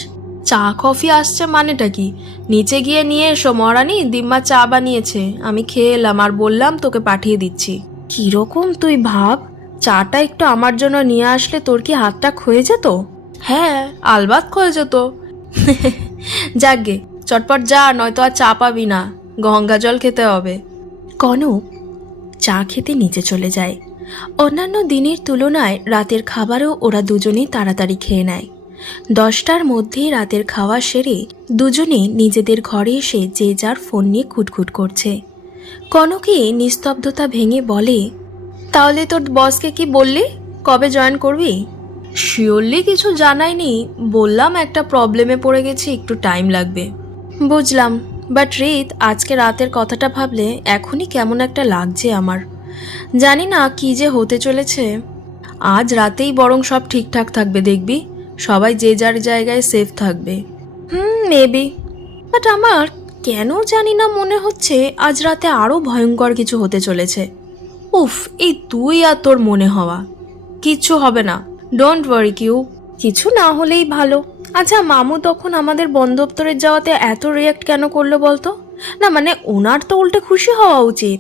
চা কফি আসছে মানেটা কি? নিচে গিয়ে নিয়ে এসো মহারানী, দিম্মা চা বানিয়েছে, আমি খেয়ে এলাম আর বললাম তোকে পাঠিয়ে দিচ্ছি। কিরকম তুই ভাব, চাটা একটু আমার জন্য নিয়ে আসলে তোর কি হাতটা ক্ষয়ে যেত? হ্যাঁ, আলবাত ক্ষয়ে যেত। যাকগে, চটপট যা, নয়তো আর চা পাবি না, গঙ্গা জল খেতে হবে। কনক চা খেতে নিচে চলে যায়। অন্যান্য দিনের তুলনায় রাতের খাবারও ওরা দুজনেই তাড়াতাড়ি খেয়ে নেয়। 10টার মধ্যেই রাতের খাওয়া সেরে দুজনে নিজেদের ঘরে এসে যে যার ফোন নিয়ে খুটখুট করছে। কনকে নিস্তব্ধতা ভেঙে বলে, তাহলে তোর বসকে কি বললি, কবে জয়েন করবি? শিওরলি কিছু জানাইনি, বললাম একটা প্রবলেমে পড়ে গেছি, একটু টাইম লাগবে। বুঝলাম, বাট রিত, আজকে রাতের কথাটা ভাবলে এখনই কেমন একটা লাগছে আমার। জানি না কি যে হতে চলেছে। আজ রাতেই বরং সব ঠিকঠাক থাকবে, দেখবি সবাই যে যার জায়গায় সেফ থাকবে। মেবি, বাট আমার কেন জানি না মনে হচ্ছে আজ রাতে আরও ভয়ঙ্কর কিছু হতে চলেছে। উফ, এই তুই আর তোর মনে হওয়া। কিচ্ছু হবে না, ডোন্ট ওয়ারি কিউ, কিছু না হলেই ভালো। আচ্ছা, মামু তখন আমাদের বন দপ্তরের যাওয়াতে এত রিয়াক্ট কেন করলো বলতো? না মানে, ওনার তো উল্টে খুশি হওয়া উচিত।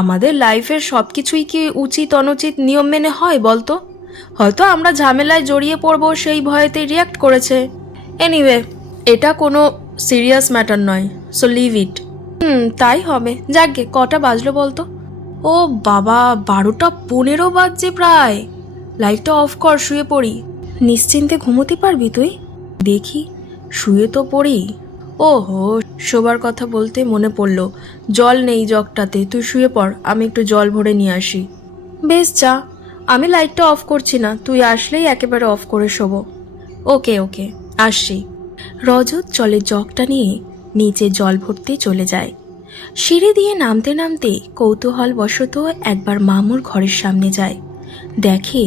আমাদের লাইফের সব কিছুই কি উচিত অনুচিত নিয়ম মেনে হয় বলতো? হয়তো আমরা ঝামেলায় জড়িয়ে পড়বো সেই ভয়েতে রিয়াক্ট করেছে। এনিওয়ে, এটা কোনো সিরিয়াস ম্যাটার নয়, সো লিভ ইট। তাই হবে। যাকগে, কটা বাজলো বলতো? ও বাবা, 12টা 15 বাজছে প্রায়। লাইটটা অফ কর, শুয়ে পড়ি। নিশ্চিন্তে ঘুমোতে পারবি তুই? দেখি, শুয়ে তো পড়ি। ওহো, শোবার কথা বলতে মনে পড়লো, জল নেই জগটাতে, তুই শুয়ে পড়, আমি একটু জল ভরে নিয়ে আসি। বেশ যা, আমি লাইটটা অফ করছি না, তুই আসলেই একেবারে অফ করে শোবো। ওকে ওকে, আসছি। রজত জলের জগটা নিয়ে নিচে জল ভরতে চলে যায়। সিঁড়ি দিয়ে নামতে নামতে কৌতূহলবশত একবার মামুর ঘরের সামনে যায়। দেখে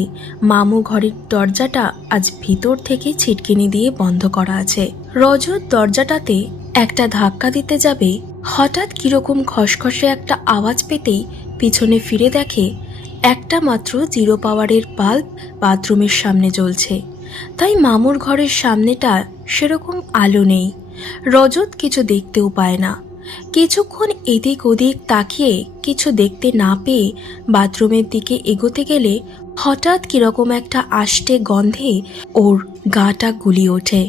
মামু ঘরের দরজাটা আজ ভিতর থেকে ছিটকিনি দিয়ে বন্ধ করা আছে। রজত দরজাটাতে একটা ধাক্কা দিতে যাবে, হঠাৎ কিরকম খসখসে একটা আওয়াজ পেতেই পিছনে ফিরে দেখে একটা মাত্র 0 পাওয়ারের বাল্ব বাথরুমের সামনে জ্বলছে। তাই মামুর ঘরের সামনেটা সেরকম আলো নেই। রজত কিছু দেখতেও পায় না। কিছুক্ষণ এদিক ওদিক তাকিয়ে কিছু দেখতে না পেয়ে বাথরুমের দিকে এগোতে গেলে হঠাৎ কিরকম একটা আষ্টে গন্ধে ওর গাটা গুলিয়ে ওঠে।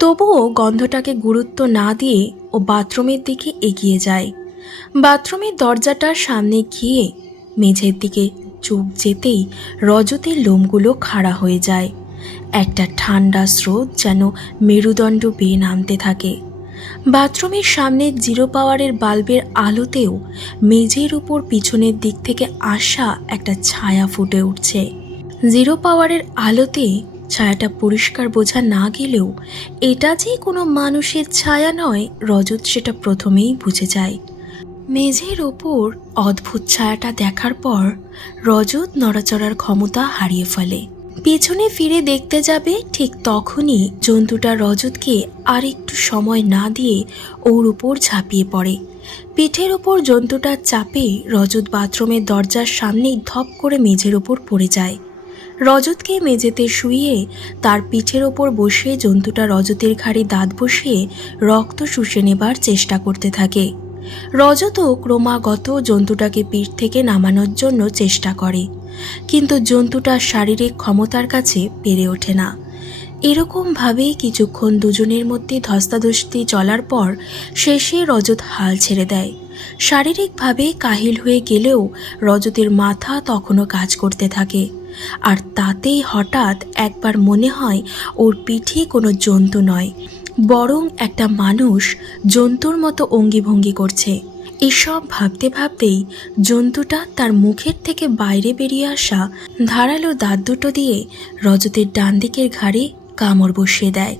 তবুও গন্ধটাকে গুরুত্ব না দিয়ে ও বাথরুমের দিকে এগিয়ে যায়। বাথরুমের দরজাটার সামনে গিয়ে মেঝের দিকে চোখ যেতেই রজতের লোমগুলো খাড়া হয়ে যায়। একটা ঠান্ডা স্রোত যেন মেরুদণ্ড বেয়ে নামতে থাকে। বাথরুমের সামনে 0 পাওয়ারের বাল্বের আলোতেও মেঝের উপর পিছনের দিক থেকে আসা একটা ছায়া ফুটে উঠছে। 0 পাওয়ারের আলোতে ছায়াটা পরিষ্কার বোঝা না গেলেও এটা যে কোনো মানুষের ছায়া নয়, রজত সেটা প্রথমেই বুঝে যায়। মেঝের ওপর অদ্ভুত ছায়াটা দেখার পর রজত নড়াচড়ার ক্ষমতা হারিয়ে ফেলে। পেছনে ফিরে দেখতে যাবে ঠিক তখনই জন্তুটা রজতকে আর একটু সময় না দিয়ে ওর উপর ঝাঁপিয়ে পড়ে। পিঠের ওপর জন্তুটার চাপে রজত বাথরুমের দরজার সামনেই ধপ করে মেঝের ওপর পড়ে যায়। রজতকে মেঝেতে শুইয়ে তার পিঠের ওপর বসিয়ে জন্তুটা রজতের ঘাড়ে দাঁত বসিয়ে রক্ত শুষে নেবার চেষ্টা করতে থাকে। রজতও ক্রমাগত জন্তুটাকে পিঠ থেকে নামানোর জন্য চেষ্টা করে, কিন্তু জন্তুটার শারীরিক ক্ষমতার কাছে পেরে ওঠে না। এরকমভাবেই কিছুক্ষণ দুজনের মধ্যে ধস্তাধস্তি চলার পর শেষে রজত হাল ছেড়ে দেয়। শারীরিকভাবে কাহিল হয়ে গেলেও রজতের মাথা তখনও কাজ করতে থাকে। আর তাতেই হঠাৎ একবার মনে হয় ওর পিঠে কোনো জন্তু নয়, বরং একটা মানুষ জন্তুর মতো অঙ্গিভঙ্গি করছে। এসব ভাবতে ভাবতেই জন্তুটা তার মুখের থেকে বাইরে বেরিয়ে আসা ধারালো দাঁত দুটো দিয়ে রজতের ডান দিকের ঘাড়ে কামড় বসিয়ে দেয়।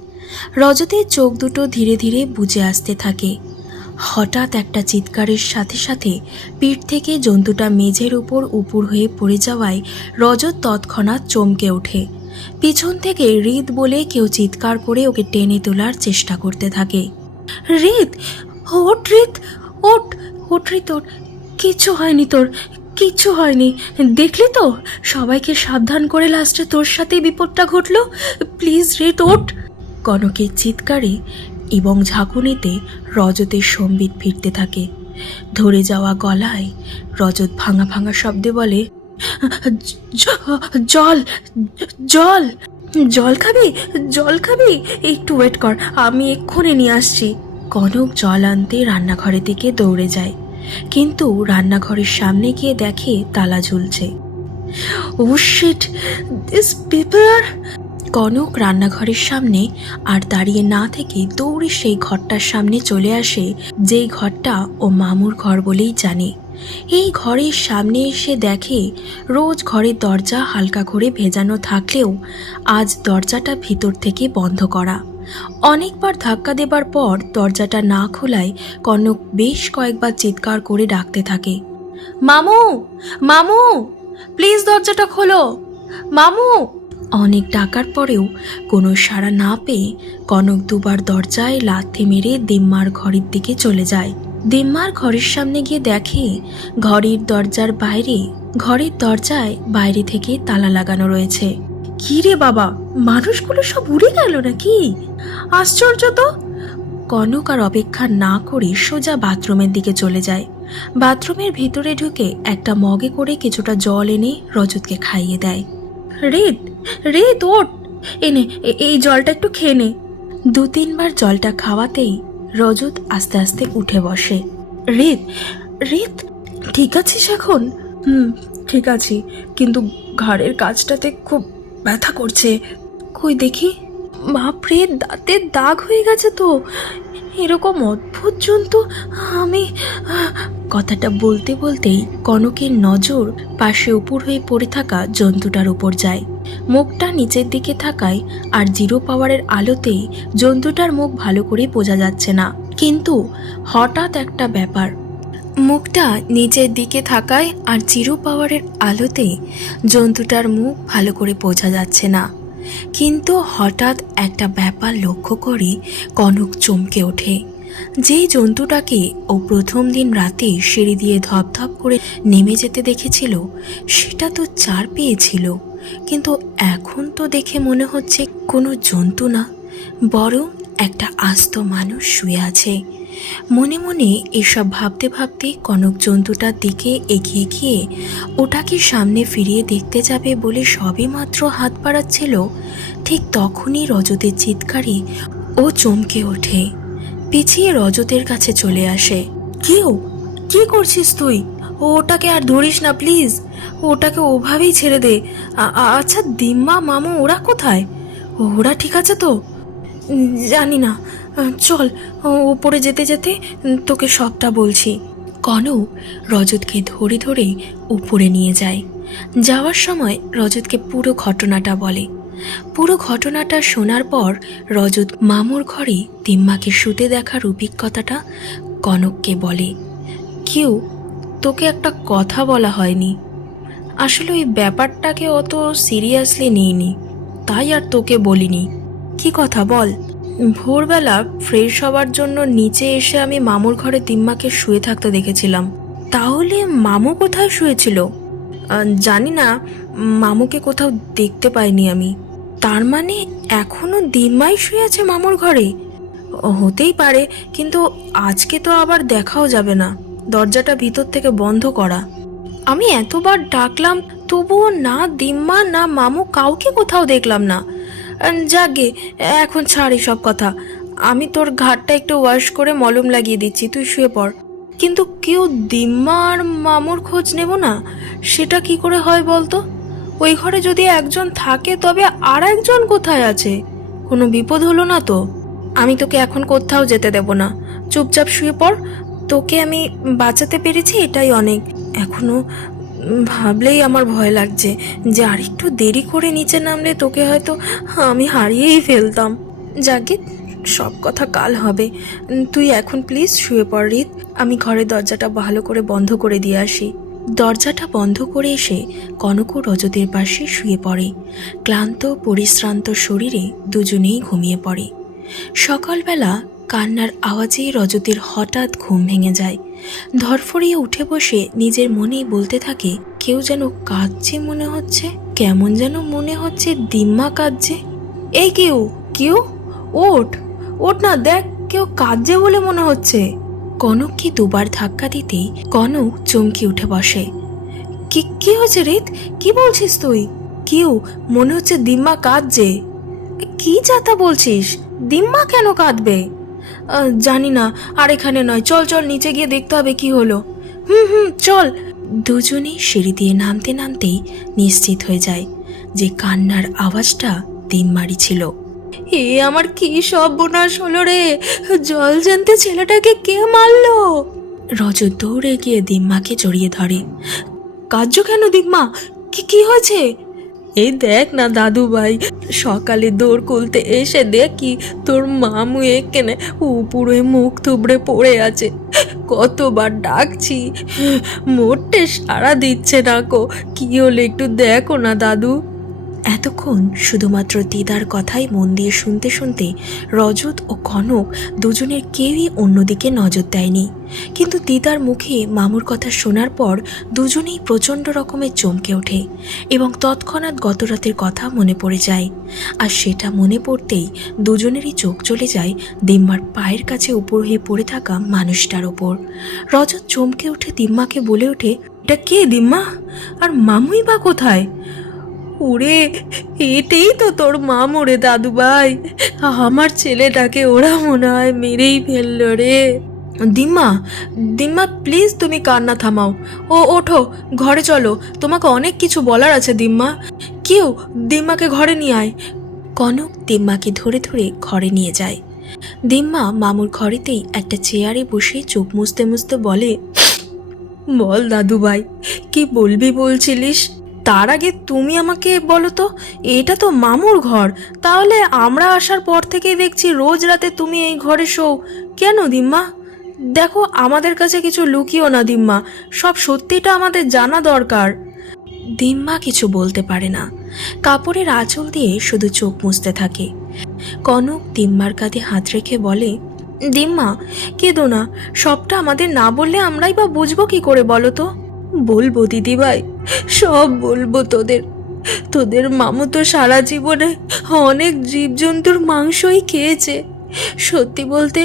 রজতের চোখ দুটো ধীরে ধীরে বুজে আসতে থাকে। হঠাৎ একটা চিৎকারের সাথে সাথে পিঠ থেকে জন্তুটা মেঝের উপর উপুর হয়ে পড়ে যাওয়ায় রজত তৎক্ষণাৎ চমকে ওঠে। পিছন থেকে হৃদ বলে কেউ চিৎকার করে ওকে টেনে তোলার চেষ্টা করতে থাকে। হৃদ, ওঠ হৃদ, ওঠ, ওঠ হৃদ, ওঠ, কিচ্ছু হয়নি তোর, কিচ্ছু হয়নি, দেখলি তো সবাইকে সাবধান করে লাস্টে তোর সাথেই বিপদটা ঘটলো, প্লিজ হৃদ ওঠ। কনকের চিৎকারে এবং ঝাঁকুনিতে রজতের সম্বিত ফিরতে থাকে। ধরে যাওয়া গলায় রজত ভাঙা ভাঙা শব্দে বলে, জল, জল, জল খাবি, জল খাবি, একটু ওয়েট কর, আমি এক্ষুনি নিয়ে আসছি। কনক জল আনতে রান্নাঘরের দিকে দৌড়ে যায়, কিন্তু রান্নাঘরের সামনে গিয়ে দেখে তালা ঝুলছে। ও শিট, দিস পিপল। কনক রান্নাঘরের সামনে আর দাঁড়িয়ে না থেকে দৌড়ে সেই ঘরটার সামনে চলে আসে, যেই ঘরটা ও মামুর ঘর বলেই জানে। এই ঘরের সামনে এসে দেখে রোজ ঘরের দরজা হালকা করে ভেজানো থাকলেও আজ দরজাটা ভিতর থেকে বন্ধ করা। অনেকবার ধাক্কা দেবার পর দরজাটা না খোলায় কনক বেশ কয়েকবার চিৎকার করে ডাকতে থাকে, মামু, মামু, প্লিজ দরজাটা খোলো, মামু। অনেক ডাকার পরেও কোনো সাড়া না পেয়ে কনক দুবার দরজায় লাথি মেরে দিম্মার ঘরের দিকে চলে যায়। দিম্মার ঘরের সামনে গিয়ে দেখে ঘরের দরজায় বাইরে থেকে তালা লাগানো রয়েছে। কি রে বাবা, মানুষগুলো সব উড়ে গেল নাকি? আশ্চর্য তো। কনক আর অপেক্ষা না করে সোজা বাথরুমের দিকে চলে যায়। বাথরুমের ভিতরে ঢুকে একটা মগে করে কিছুটা জল এনে রজতকে খাইয়ে দেয়। রেদ, রেদ ওঠ, এনে এই জলটা একটু খেয়ে নে। 2-3 বার জলটা খাওয়াতেই রজত আস্তে আস্তে উঠে বসে। রেদ, রেদ, ঠিক আছিস এখন? ঠিক আছি, কিন্তু ঘাড়ের কাছটাতে খুব ব্যথা করছে। কই দেখি। বাপরে, দাঁতের দাগ হয়ে গেছে তো, এরকম অদ্ভুত জন্তু আমি। কথাটা বলতে বলতেই কনকের নজর পাশে উপুর হয়ে পড়ে থাকা জন্তুটার উপর যায়। মুখটা নিচের দিকে থাকায় আর 0 পাওয়ারের আলোতে জন্তুটার মুখ ভালো করে বোঝা যাচ্ছে না, কিন্তু হঠাৎ একটা ব্যাপার, মুখটা নিচের দিকে থাকায় আর 0 পাওয়ারের আলোতে জন্তুটার মুখ ভালো করে বোঝা যাচ্ছে না, কিন্তু হঠাৎ একটা ব্যাপার লক্ষ্য করে কনক চমকে ওঠে। যেই জন্তুটাকে ও প্রথম দিন রাতে সিঁড়ি দিয়ে ধপধপ করে নেমে যেতে দেখেছিল সেটা তো চার পেয়েছিল, কিন্তু এখন তো দেখে মনে হচ্ছে কোনো জন্তু না, বরং একটা আস্ত মানুষ শুয়ে আছে। মনে মনে এসব ভাবতে ভাবতে কনক জন্তুটার দিকে এগিয়ে গিয়ে ওটাকে সামনে ফিরিয়ে দেখতে যাবে বলে সবে মাত্র হাত বাড়াচ্ছিল, ঠিক তখনই রজতের চিৎকারে ও চমকে ওঠে। পিছিয়ে রজতের কাছে চলে আসে। কেউ কি করছিস তুই? ওটাকে আর ধরিস না প্লিজ, ওটাকে ওভাবেই ছেড়ে দে। আচ্ছা দিম্মা মামু ওরা কোথায়? ওরা ঠিক আছে তো? জানি না, চল ওপরে যেতে যেতে তোকে সবটা বলছি। কনক রজতকে ধরে ধরে উপরে নিয়ে যায়। যাওয়ার সময় রজতকে পুরো ঘটনাটা বলে। পুরো ঘটনাটা শোনার পর রজত মামুর ঘরে দিম্মাকে শুতে দেখার অভিজ্ঞতাটা কনককে বলে। কেউ তোকে একটা কথা বলা হয়নি, আসলে ওই ব্যাপারটাকে অত সিরিয়াসলি নিইনি, তাই আর তোকে বলিনি। কি কথা বল? ভোরবেলা ফ্রেশ হওয়ার জন্য নিচে এসে আমি মামুর ঘরে দিম্মাকে শুয়ে থাকতে দেখেছিলাম। তাহলে মামু কোথায় শুয়েছিল? জানি না, মামুকে কোথাও দেখতে পাইনি আমি। তার মানে এখনো দিম্মাই শুয়ে আছে মামুর ঘরে? হতেই পারে, কিন্তু আজকে তো আবার দেখাও যাবে না, দরজাটা ভিতর থেকে বন্ধ করা। আমি এতবার ডাকলাম তবুও না দিম্মা না মামু কাউকে কোথাও দেখলাম না। যাগে, এখন ছাড় এসব কথা। আমি তোর ঘাটটা একটু ওয়াশ করে মলম লাগিয়ে দিচ্ছি, তুই শুয়ে পড়। কিন্তু কেউ দিম্মা আর মামুর খোঁজ নেব না, সেটা কি করে হয় বলতো? ওই ঘরে যদি একজন থাকে তবে আর একজন কোথায় আছে? কোনো বিপদ হলো না তো? আমি তোকে এখন কোথাও যেতে দেব না, চুপচাপ শুয়ে পড়। তোকে আমি বাঁচাতে পেরেছি এটাই অনেক। এখনো ভাবলেই আমার ভয় লাগছে যে আর একটু দেরি করে নিচে নামলে তোকে হয়তো আমি হারিয়েই ফেলতাম। যাকে, সব কথা কাল হবে। তুই এখন প্লিজ শুয়ে পড় রিত, আমি ঘরের দরজাটা ভালো করে বন্ধ করে দিয়ে আসি। দরজাটা বন্ধ করে এসে কনক ও রজতের পাশে শুয়ে পড়ে। ক্লান্ত পরিশ্রান্ত শরীরে দুজনেই ঘুমিয়ে পড়ে। সকালবেলা কান্নার আওয়াজেই রজতের হঠাৎ ঘুম ভেঙে যায়। ধরফরিয়ে উঠে বসে নিজের মনেই বলতে থাকে, কেউ যেন কাঁদছে মনে হচ্ছে, কেমন যেন মনে হচ্ছে দিম্মা কাঁদছে। এই কেউ কেউ ওঠ ওঠ না, দেখ কেউ কাঁদছে বলে মনে হচ্ছে। কনককে দুবার ধাক্কা দিতেই কনক চমকে উঠে বসে। কি হয়েছে রিত? কি বলছিস তুই? কেউ মনে হচ্ছে দিম্মা কাঁদছে। কি যাতা বলছিস? দিম্মা কেন কাঁদবে? জানি না, আর এখানে নয়, চল চল নিচে গিয়ে দেখতে হবে কি হলো। হুম চল। দুজনেই সিঁড়ি দিয়ে নামতে নামতেই নিশ্চিত হয়ে যায় যে কান্নার আওয়াজটা দিম্মারই ছিল। এ আমার কি সর্বনাশ হলো রে! জল জানতে ছেলেটাকে কে মারলো? রজত দৌড়ে গিয়ে দিম্মাকে জড়িয়ে ধরে। কাঁদছো কেন দিম্মা? কি হয়েছে? এই দেখ না দাদু ভাই, সকালে দৌড় খুলতে এসে দেখি তোর মামু এখানে উপরে মুখ থুবড়ে পড়ে আছে। কতবার ডাকছি, মোটে সাড়া দিচ্ছে না কো। কি হলো একটু দেখো না দাদু। এতক্ষণ শুধুমাত্র দিদার কথাই মন দিয়ে শুনতে শুনতে রজত ও কনক দুজনের কেউই অন্যদিকে নজর দেয়নি, কিন্তু দিদার মুখে মামুর কথা শোনার পর দুজনেই প্রচণ্ড রকমের চমকে ওঠে এবং তৎক্ষণাৎ গত রাতের কথা মনে পড়ে যায়। আর সেটা মনে পড়তেই দুজনেরই চোখ চলে যায় দিম্মার পায়ের কাছে উপর হয়ে পড়ে থাকা মানুষটার ওপর। রজত চমকে উঠে দিম্মাকে বলে ওঠে, এটা কে দিম্মা? আর মামুই বা কোথায়? ওরে, এটাই তো তোর মামু রে দাদু ভাই, আমার ছেলেটাকে ওরা মনে হয় মেরেই ফেললো রে। দিম্মা দিম্মা প্লিজ তুমি কান্না থামাও। ওঠো, ঘরে চলো, তোমাকে অনেক কিছু বলার আছে দিম্মা। কেউ দিম্মাকে ঘরে নিয়ে আয়। কনক দিম্মাকে ধরে ধরে ঘরে নিয়ে যায়। দিম্মা মামুর ঘরেতেই একটা চেয়ারে বসে চোখ মুছতে মুছতে বলে, বল দাদু ভাই, কি বলবি বলছিলিস? তার আগে তুমি আমাকে বলো তো, এটা তো মামুর ঘর, তাহলে আমরা আসার পর থেকেই দেখছি রোজ রাতে তুমি এই ঘরে শোও কেন দিম্মা? দেখো, আমাদের কাছে কিছু লুকিও না দিম্মা, সব সত্যিটা আমাদের জানা দরকার। দিম্মা কিছু বলতে পারে না, কাপড়ের আঁচল দিয়ে শুধু চোখ মুছতে থাকে। কনক দিম্মার কাঁধে হাত রেখে বলে, দিম্মা, কেঁদো না। সবটা আমাদের না বললে আমরাই বা বুঝবো কি করে বলো তো? বলবো দিদিভাই, সব বলবো তোদের। তোদের মামু তো সারা জীবনে অনেক জীবজন্তুর মাংসই খেয়েছে। সত্যি বলতে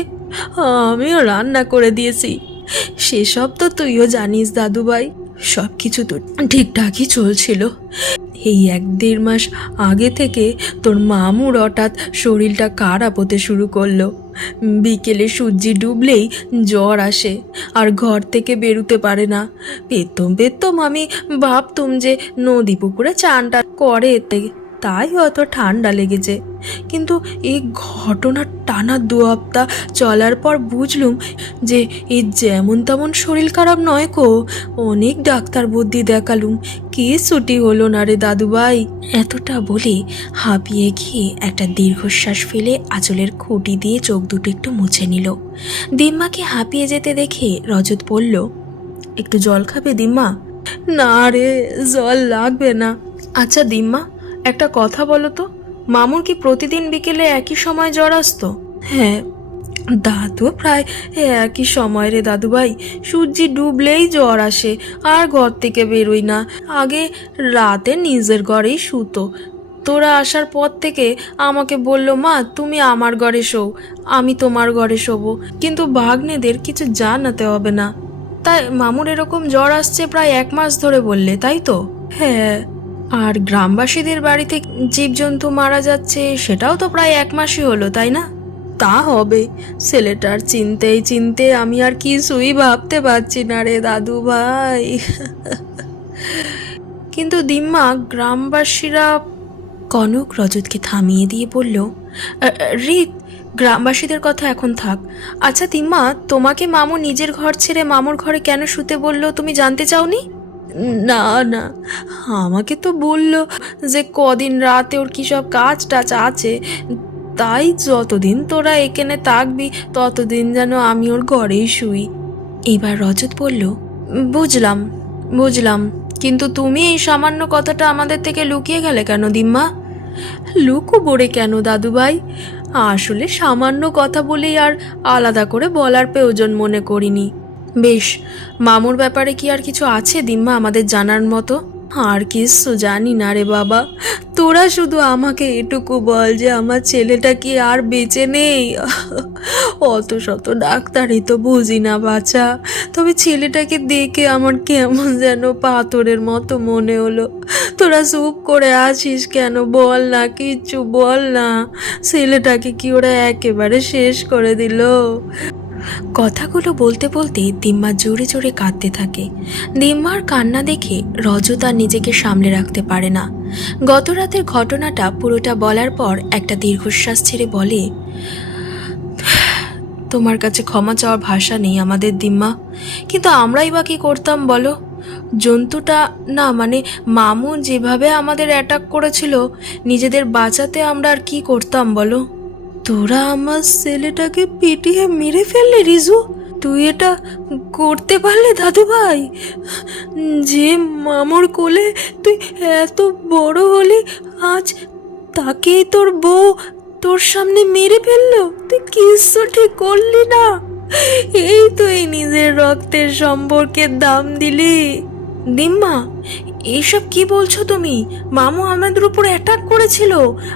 আমিও রান্না করে দিয়েছি। সেসব তো তুইও জানিস দাদুভাই। সব কিছু তো ঠিকঠাকই চলছিল। এই 1-1.5 মাস আগে থেকে তোর মামুর হঠাৎ শরীরটা খারাপ হতে শুরু করলো। বিকেলে সূর্যি ডুবলেই জ্বর আসে, আর ঘর থেকে বেরোতে পারে না। পেতম পেতম আমি ভাবতুম যে নদী পুকুরে চানটা করে এতে, তাই হয়তো ঠান্ডা লেগেছে। কিন্তু এই ঘটনার টানা 2 সপ্তাহ চলার পর বুঝলুম যে এই যেমন তেমন শরীর খারাপ নয় কো। অনেক ডাক্তার বুদ্ধি দেখালুম, কে ছুটি হলো না রে দাদুভাই। এতটা বলে হাঁপিয়ে গিয়ে একটা দীর্ঘশ্বাস ফেলে আঁচলের খুঁটি দিয়ে চোখ দুটো একটু মুছে নিল। দিম্মাকে হাঁপিয়ে যেতে দেখে রজত বলল, একটু জল খাবে দিম্মা? না রে, জল লাগবে না। আচ্ছা দিম্মা, একটা কথা বলো তো, মামুর কি প্রতিদিন বিকেলে একই সময় জ্বর আসতো? হ্যাঁ, দাদু প্রায় একই সময় রে দাদুভাই। সূর্যি ডুবলেই জ্বর আসে, আর ঘর থেকে বেরোই না। আগে রাতে নিজের ঘরেই শুতো। তোরা আসার পর থেকে আমাকে বলল, মা তুমি আমার ঘরে শোও, আমি তোমার ঘরে শোবো, কিন্তু ভাগ্নেদের কিছু জানাতে হবে না। তাই মামুর এরকম জ্বর আসছে প্রায় 1 মাস ধরে বললে, তাই তো? হ্যাঁ। আর গ্রামবাসীদের বাড়িতে জীবজন্তু মারা যাচ্ছে, সেটাও তো প্রায় 1 মাসই হলো, তাই না? তা হবে। ছেলেটার চিনতেই চিনতে আমি আর কিছুই ভাবতে পারছি না রে দাদু ভাই। কিন্তু দিম্মা, গ্রামবাসীরা... কনক রজতকে থামিয়ে দিয়ে বলল, রিত, গ্রামবাসীদের কথা এখন থাক। আচ্ছা দিম্মা, তোমাকে মামু নিজের ঘর ছেড়ে মামুর ঘরে কেন শুতে বললো, তুমি জানতে চাওনি? না না, আমাকে তো বলল যে কদিন রাতে ওর কি সব কাজ টাজ আছে, তাই যতদিন তোরা এখানে থাকবি ততদিন যেন আমি ওর ঘরেই শুই। এবার রজত বলল, বুঝলাম বুঝলাম, কিন্তু তুমি এই সামান্য কথাটা আমাদের থেকে লুকিয়ে গেলে কেন দিম্মা? লুকোবো রে কেন দাদুভাই, আসলে সামান্য কথা বলেই আর আলাদা করে বলার প্রয়োজন মনে করিনি। বেশ, মামুর ব্যাপারে কি আর কিছু আছে দিম্মা আমাদের জানার মতো? আর কিছু জানি না রে বাবা, তোরা শুধু আমাকে এটুকু বল যে আমার ছেলেটা কি আর বেঁচে নেই। অত শত ডাক্তারই তো বুঝি না বাছা, তবে ছেলেটাকে দেখে আমার কেমন যেন পাথরের মতো মনে হলো। তোরা চুপ করে আছিস কেন, বল না, কিচ্ছু বল না। ছেলেটাকে কি ওরা একেবারে শেষ করে দিল? কথাগুলো বলতে বলতে দিম্মা জোরে জোরে কাঁদতে থাকে। দিম্মার কান্না দেখে রজত আর নিজেকে সামলে রাখতে পারে না। গত রাতের ঘটনাটা পুরোটা বলার পর একটা দীর্ঘশ্বাস ছেড়ে বলে, তোমার কাছে ক্ষমা চাওয়ার ভাষা নেই আমাদের দিম্মা, কিন্তু আমরাই বা কি করতাম বলো? জন্তুটা, না মানে মামু যেভাবে আমাদের অ্যাটাক করেছিল, নিজেদের বাঁচাতে আমরা আর কি করতাম বলো? তোরা আমার ছেলেটাকে পিটিয়ে মেরে ফেললি রিজু? তুই এটা করতে পারলে দাদু ভাই? যে মামুর কোলে তুই এত বড় হলি, আজ তাকেই তোর বউ তোর সামনে মেরে ফেললো? তুই কিছু ঠিক করলি না। এই তুই নিজের রক্তের সম্পর্কের দাম দিলি। দিম্মা, এইসব কি বলছো তুমি? মামু আমাদের উপর অ্যাটাক করেছিল,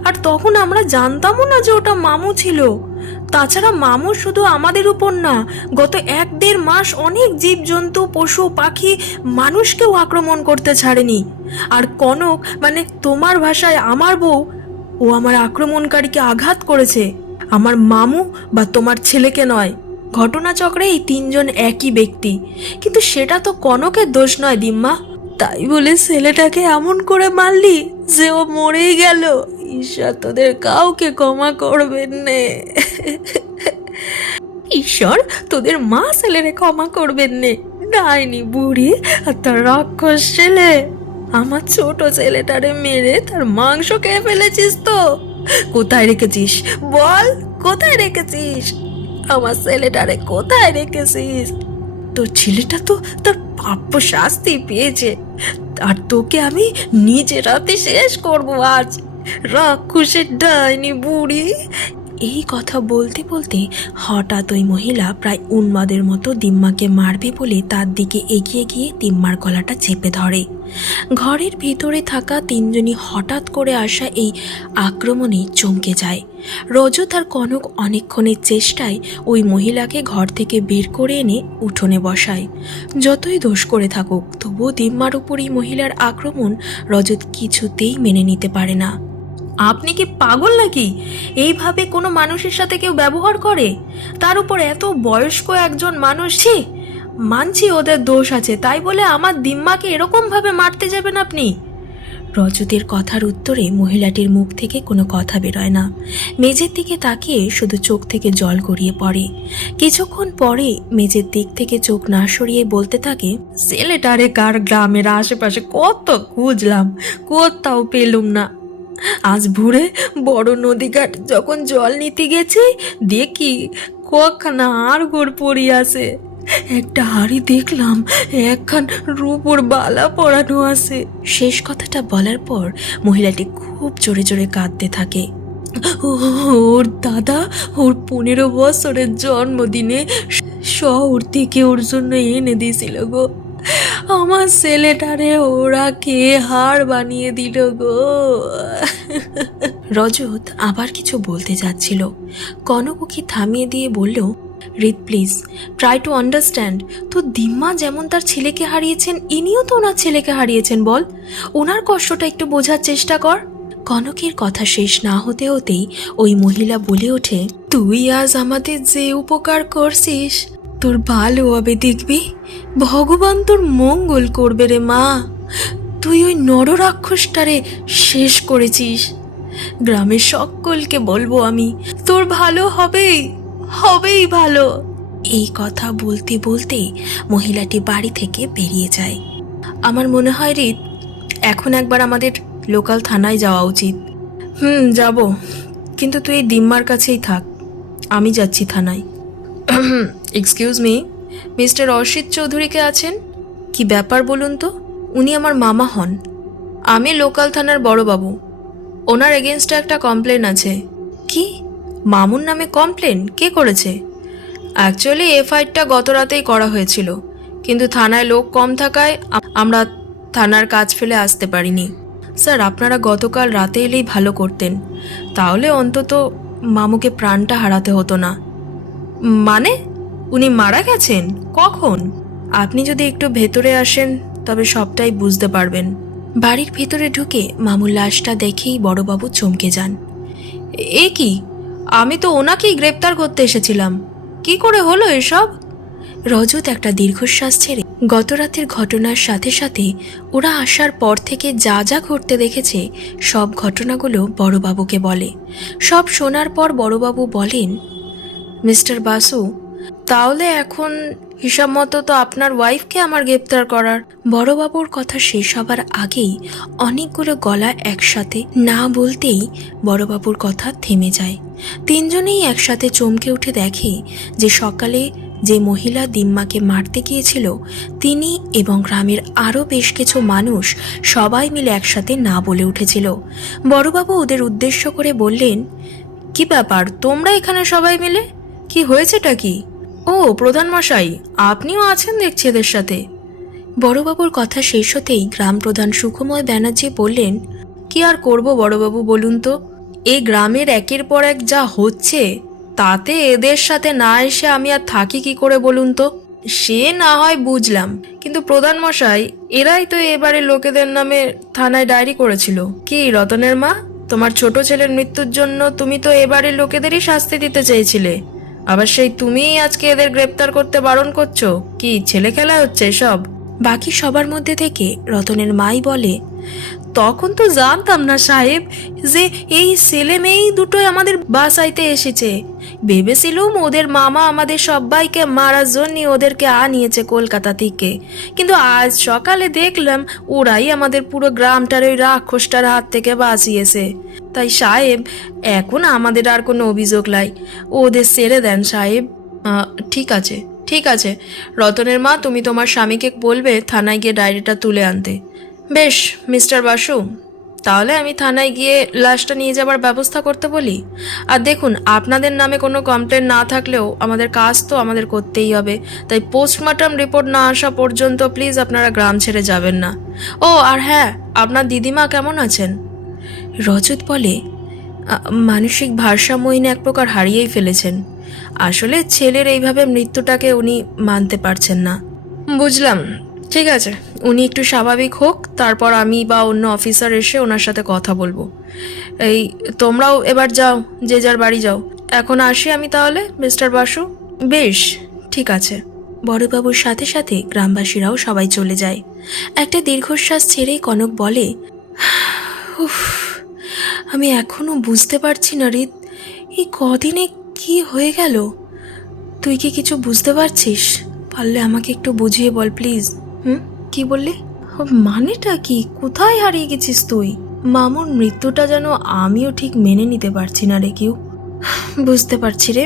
আর তখন আমরা জানতামও না যে ওটা মামু ছিল। তাছাড়া মামু শুধু আমাদের উপর না, গত 1-1.5 মাস অনেক জীবজন্তু, পশু পাখি, মানুষকেও আক্রমণ করতে ছাড়েনি। আর কনক, মানে তোমার ভাষায় আমার বউ, ও আমার আক্রমণকারীকে আঘাত করেছে, আমার মামু বা তোমার ছেলেকে নয়। ঘটনাচক্রে এই 3 জন একই ব্যক্তি, কিন্তু সেটা তো কনকের দোষ নয় দিম্মা। তাই বলে ছেলেটাকে এমন করে মারলি যে ও মরেই গেল? ঈশ্বর তোদের কাউকে ক্ষমা করবেন নে। ঈশ্বর তোদের মা ছেলেরে ক্ষমা করবেন নে। ডাইনি বুড়ি আর তার রাক্ষস ছেলে, আমার ছোট ছেলেটারে মেরে তার মাংস খেয়ে ফেলেছিস তো? কোথায় রেখেছিস বল, কোথায় রেখেছিস? আমার ছেলেটারে কোথায় রেখেছিস? তোর ছেলেটা তো তার প্রাপ্য শাস্তি পেয়েছে, আর তোকে আমি নিজের হাতে শেষ করবো আজ। রাক্ষসের ডাইনি বুড়ি, এই কথা বলতে বলতে হঠাৎ ওই মহিলা প্রায় উন্মাদের মতো দিম্মাকে মারবে বলে তার দিকে এগিয়ে গিয়ে দিম্মার গলাটা চেপে ধরে। ঘরের ভিতরে থাকা তিনজনই হঠাৎ করে আসা এই আক্রমণে চমকে যায়। রজত আর কনক অনেকক্ষণের চেষ্টায় ওই মহিলাকে ঘর থেকে বের করে এনে উঠোনে বসায়। যতই দোষ করে থাকুক, তবুও দিম্মার উপর এই মহিলার আক্রমণ রজত কিছুতেই মেনে নিতে পারে না। আপনি কি পাগল নাকি? এইভাবে কোনো মানুষের সাথে কেউ ব্যবহার করে? তার উপর এত বয়স্ক একজন মানুষ। ছি, মানছি ওদের দোষ আছে, তাই বলে আমার দিম্মাকে এরকম ভাবে মারতে যাবেন আপনি? রজতের কথার উত্তরে মহিলাটির মুখ থেকে কোনো কথা বেরোয় না। মেঝের দিকে তাকিয়ে শুধু চোখ থেকে জল গড়িয়ে পড়ে। কিছুক্ষণ পরে মেঝের দিক থেকে চোখ না সরিয়ে বলতে থাকে, ছেলেটারে কার গ্রামের আশেপাশে কত খুঁজলাম, কোথাও পেলুম না। আজ ভোরে বড় নদীঘাট যখন জল নিতে গেছি, দেখি কখানা হাড়গোড় পড়িয়াছে। একটা হাড়ি দেখলাম একখান রূপোর বালা পরানো আছে। শেষ কথাটা বলার পর মহিলাটি খুব জোরে জোরে কাঁদতে থাকে। ওর দাদা ওর 15 বছরের জন্মদিনে শহর থেকে ওর জন্য এনে দিয়েছিল গো। আমার ছেলেটারে ওরা খেয়ে হাড় বানিয়ে দিল গো। রজত আবার কিছু বলতে যাচ্ছিল, কনক ওকে থামিয়ে দিয়ে বলল, রিত প্লিজ ট্রাই টু আন্ডারস্ট্যান্ড। তো দিম্মা যেমন তার ছেলেকে হারিয়েছেন, ইনিও তো ওনার ছেলেকে হারিয়েছেন। বল, ওনার কষ্টটা একটু বোঝার চেষ্টা কর। কনকের কথা শেষ না হতে হতেই ওই মহিলা বলে ওঠে, তুই আজ আমাদের যে উপকার করছিস, তোর ভালো হবে দেখবি। ভগবান তোর মঙ্গল করবে রে মা। তুই ওই নররাক্ষসটারে শেষ করেছিস। গ্রামের সকলকে বলবো আমি, তোর ভালো হবেই, হবেই ভালো। এই কথা বলতে বলতে মহিলাটি বাড়ি থেকে বেরিয়ে যায়। আমার মনে হয় রিত, এখন একবার আমাদের লোকাল থানায় যাওয়া উচিত। যাব, কিন্তু তুই এই দিম্মার কাছেই থাক, আমি যাচ্ছি থানায়। এক্সকিউজ মি, মিস্টার অসিত চৌধুরীকে আছেন? কি ব্যাপার বলুন তো? উনি আমার মামা হন। আমি লোকাল থানার বড়বাবু। ওনার এগেনস্টে একটা কমপ্লেন আছে। কি? মামুন নামে কমপ্লেন? কে করেছে? অ্যাকচুয়ালি এফআইআরটা গত রাতেই করা হয়েছিল, কিন্তু থানায় লোক কম থাকায় আমরা থানার কাজ ফেলে আসতে পারিনি। স্যার, আপনারা গতকাল রাতে এলেই ভালো করতেন, তাহলে অন্তত মামুকে প্রাণটা হারাতে হতো না। মানে উনি মারা গেছেন? কখন? আপনি যদি একটু ভেতরে আসেন তবে সবটাই বুঝতে পারবেন। বাড়ির ভেতরে ঢুকে মামুর লাশটা দেখেই বড়বাবু চমকে যান। এ কি? আমি তো ওনাকেই গ্রেপ্তার করতে এসেছিলাম, কি করে হলো এসব? রজত একটা দীর্ঘশ্বাস ছেড়ে গত রাতের ঘটনার সাথে সাথে ওরা আসার পর থেকে যা যা ঘটতে দেখেছে সব ঘটনাগুলো বড়বাবুকে বলে। সব শোনার পর বড়বাবু বলেন, মিস্টার বাসু, তাহলে এখন হিসাব মতো তো আপনার ওয়াইফকে আমার গ্রেপ্তার করার। বড়বাবুর কথা শেষ হবার আগেই অনেকগুলো গলা একসাথে না বলতেই বড়বাবুর কথা থেমে যায়। তিনজনেই একসাথে চমকে উঠে দেখে যে সকালে যে মহিলা দিম্মাকে মারতে গিয়েছিল তিনি এবং গ্রামের আরও বেশ কিছু মানুষ সবাই মিলে একসাথে না বলে উঠেছিল। বড়বাবু ওদের উদ্দেশ্য করে বললেন, কি ব্যাপার তোমরা এখানে সবাই মিলে? কি হয়েছেটা কি? ও প্রধান মশাই, আপনিও আছেন দেখছি এদের সাথে। বড়বাবুর কথা শেষ হতেই গ্রাম প্রধান সুখময় ব্যানার্জি বললেন, কি আর করব বড়বাবু বলুন তো, এই গ্রামের একের পর এক যা হচ্ছে তাতে এদের সাথে না এসে আমি আর থাকি কি করে বলুন তো? সে না হয় বুঝলাম, কিন্তু প্রধান মশাই, এরাই তো এবারে লোকেদের নামে থানায় ডায়েরি করেছিল। কি রতনের মা, তোমার ছোট ছেলের মৃত্যুর জন্য তুমি তো এবারে লোকেদেরই শাস্তি দিতে চেয়েছিলে, আবার সেই তুমিই আজকে এদের গ্রেপ্তার করতে বারণ করছো? কি ছেলে খেলা হচ্ছে সব? বাকি সবার মধ্যে থেকে রতনের মাই বলে, তখন তো জানতাম না সাহেব যে এই ছেলে মেয়েই দুটোই আমাদের বাসাইতে এসেছে। ভেবেছিলুম ওদের মামা আমাদের সবাইকে মারার জন্য ওদেরকে আনিয়েছে কলকাতা থেকে, কিন্তু আজ সকালে দেখলাম ওরাই আমাদের পুরো গ্রামটার ওই রাক্ষসটার হাত থেকে বাঁচিয়েছে। তাই সাহেব, এখন আমাদের আর কোনো অভিযোগ নাই, ওদের ছেড়ে দেন সাহেব। ঠিক আছে, ঠিক আছে রতনের মা, তুমি তোমার স্বামীকে বলবে থানায় গিয়ে ডায়েরিটা তুলে আনতে। বেশ মিস্টার বাসু, তাহলে আমি থানায় গিয়ে লাশটা নিয়ে যাবার ব্যবস্থা করতে বলি। আর দেখুন, আপনাদের নামে কোনো কমপ্লেন না থাকলেও আমাদের কাজ তো আমাদের করতেই হবে, তাই পোস্টমর্টম রিপোর্ট না আসা পর্যন্ত প্লিজ আপনারা গ্রাম ছেড়ে যাবেন না। ও আর হ্যাঁ, আপনার দিদিমা কেমন আছেন? রজত বলে, মানসিক ভারসাম্যহীন এক প্রকার হারিয়েই ফেলেছেন। আসলে ছেলের এইভাবে মৃত্যুটাকে উনি মানতে পারছেন না। বুঝলাম, ঠিক আছে, উনি একটু স্বাভাবিক হোক, তারপর আমি বা অন্য অফিসার এসে ওনার সাথে কথা বলবো। এই তোমরাও এবার যাও, যে যার বাড়ি যাও। এখন আসি আমি তাহলে, মিস্টার বাসু। বেশ, ঠিক আছে। বড়বাবুর সাথে সাথে গ্রামবাসীরাও সবাই চলে যায়। একটা দীর্ঘশ্বাস ছেড়েই কনক বলে, উফ, আমি এখনো বুঝতে পারছি না রিত, এই কদিনে কি হয়ে গেল। তুই কি কিছু বুঝতে পারছিস? পারলে আমাকে একটু বুঝিয়ে বল প্লিজ। কি বললি? মানেটা কি? কোথায় হারিয়ে গেছিস তুই? মামুর মৃত্যুটা যেন আমিও ঠিক মেনে নিতে পারছি না রে কিউ। বুঝতে পারছি রে।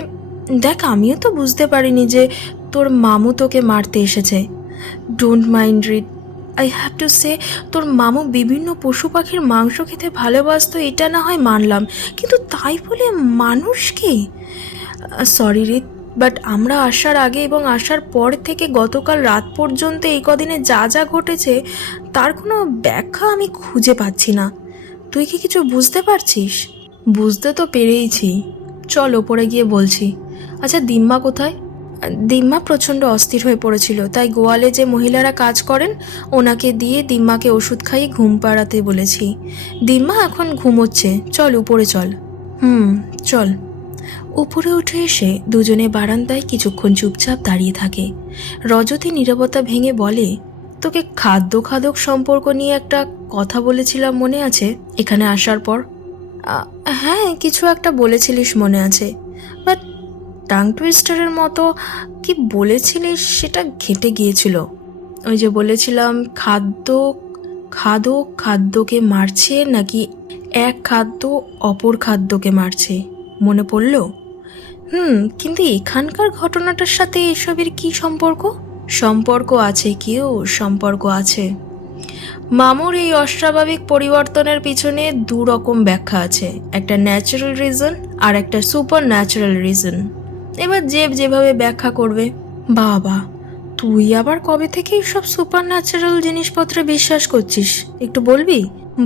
দেখ, আমিও তো বুঝতে পারিনি যে তোর মামু তোকে মারতে এসেছে। Don't mind read, I have to say, তোর মামু বিভিন্ন পশু পাখির মাংস খেতে ভালোবাসতো, এটা না হয় মানলাম, কিন্তু তাই বলে মানুষকে? সরি রিত, বাট আমরা আসার আগে এবং আসার পর থেকে গতকাল রাত পর্যন্ত এই কদিনে যা যা ঘটেছে তার কোনো ব্যাখ্যা আমি খুঁজে পাচ্ছি না। তুই কি কিছু বুঝতে পারছিস? বুঝতে তো পেরেইছি, চল ওপরে গিয়ে বলছি। আচ্ছা, দিম্মা কোথায়? দিম্মা প্রচণ্ড অস্থির হয়ে পড়েছিল, তাই গোয়ালে যে মহিলারা কাজ করেন ওনাকে দিয়ে দিম্মাকে ওষুধ খাইয়ে ঘুম পাড়াতে বলেছি। দিম্মা এখন ঘুমোচ্ছে, চল উপরে চল। চল। উপরে উঠে এসে দুজনে বারান্দায় কিছুক্ষণ চুপচাপ দাঁড়িয়ে থাকে। রজতী নীরবতা ভেঙে বলে, তোকে খাদ্য খাদক সম্পর্ক নিয়ে একটা কথা বলেছিলাম, মনে আছে এখানে আসার পর? হ্যাঁ, কিছু একটা বলেছিলিস মনে আছে, বাট টাং টুইস্টারের মতো কি বলেছিলিস সেটা ঘেঁটে গিয়েছিল। ওই যে বলেছিলাম খাদ্যকে মারছে, নাকি এক খাদ্য অপর খাদ্যকে মারছে, মনে পড়লো? কিন্তু এখানকার ঘটনাটার সাথে এসবের কি সম্পর্ক? সম্পর্ক আছে কেউ, সম্পর্ক আছে। মামুর এই অস্বাভাবিক পরিবর্তনের পিছনে দু রকম ব্যাখ্যা আছে, একটা ন্যাচারাল রিজন আর একটা সুপার ন্যাচারাল রিজন। এবার যে যেভাবে ব্যাখ্যা করবে। বাবা, তুই আবার কবে থেকে সব সুপার ন্যাচারাল জিনিসপত্রে বিশ্বাস করছিস, একটু বলবি?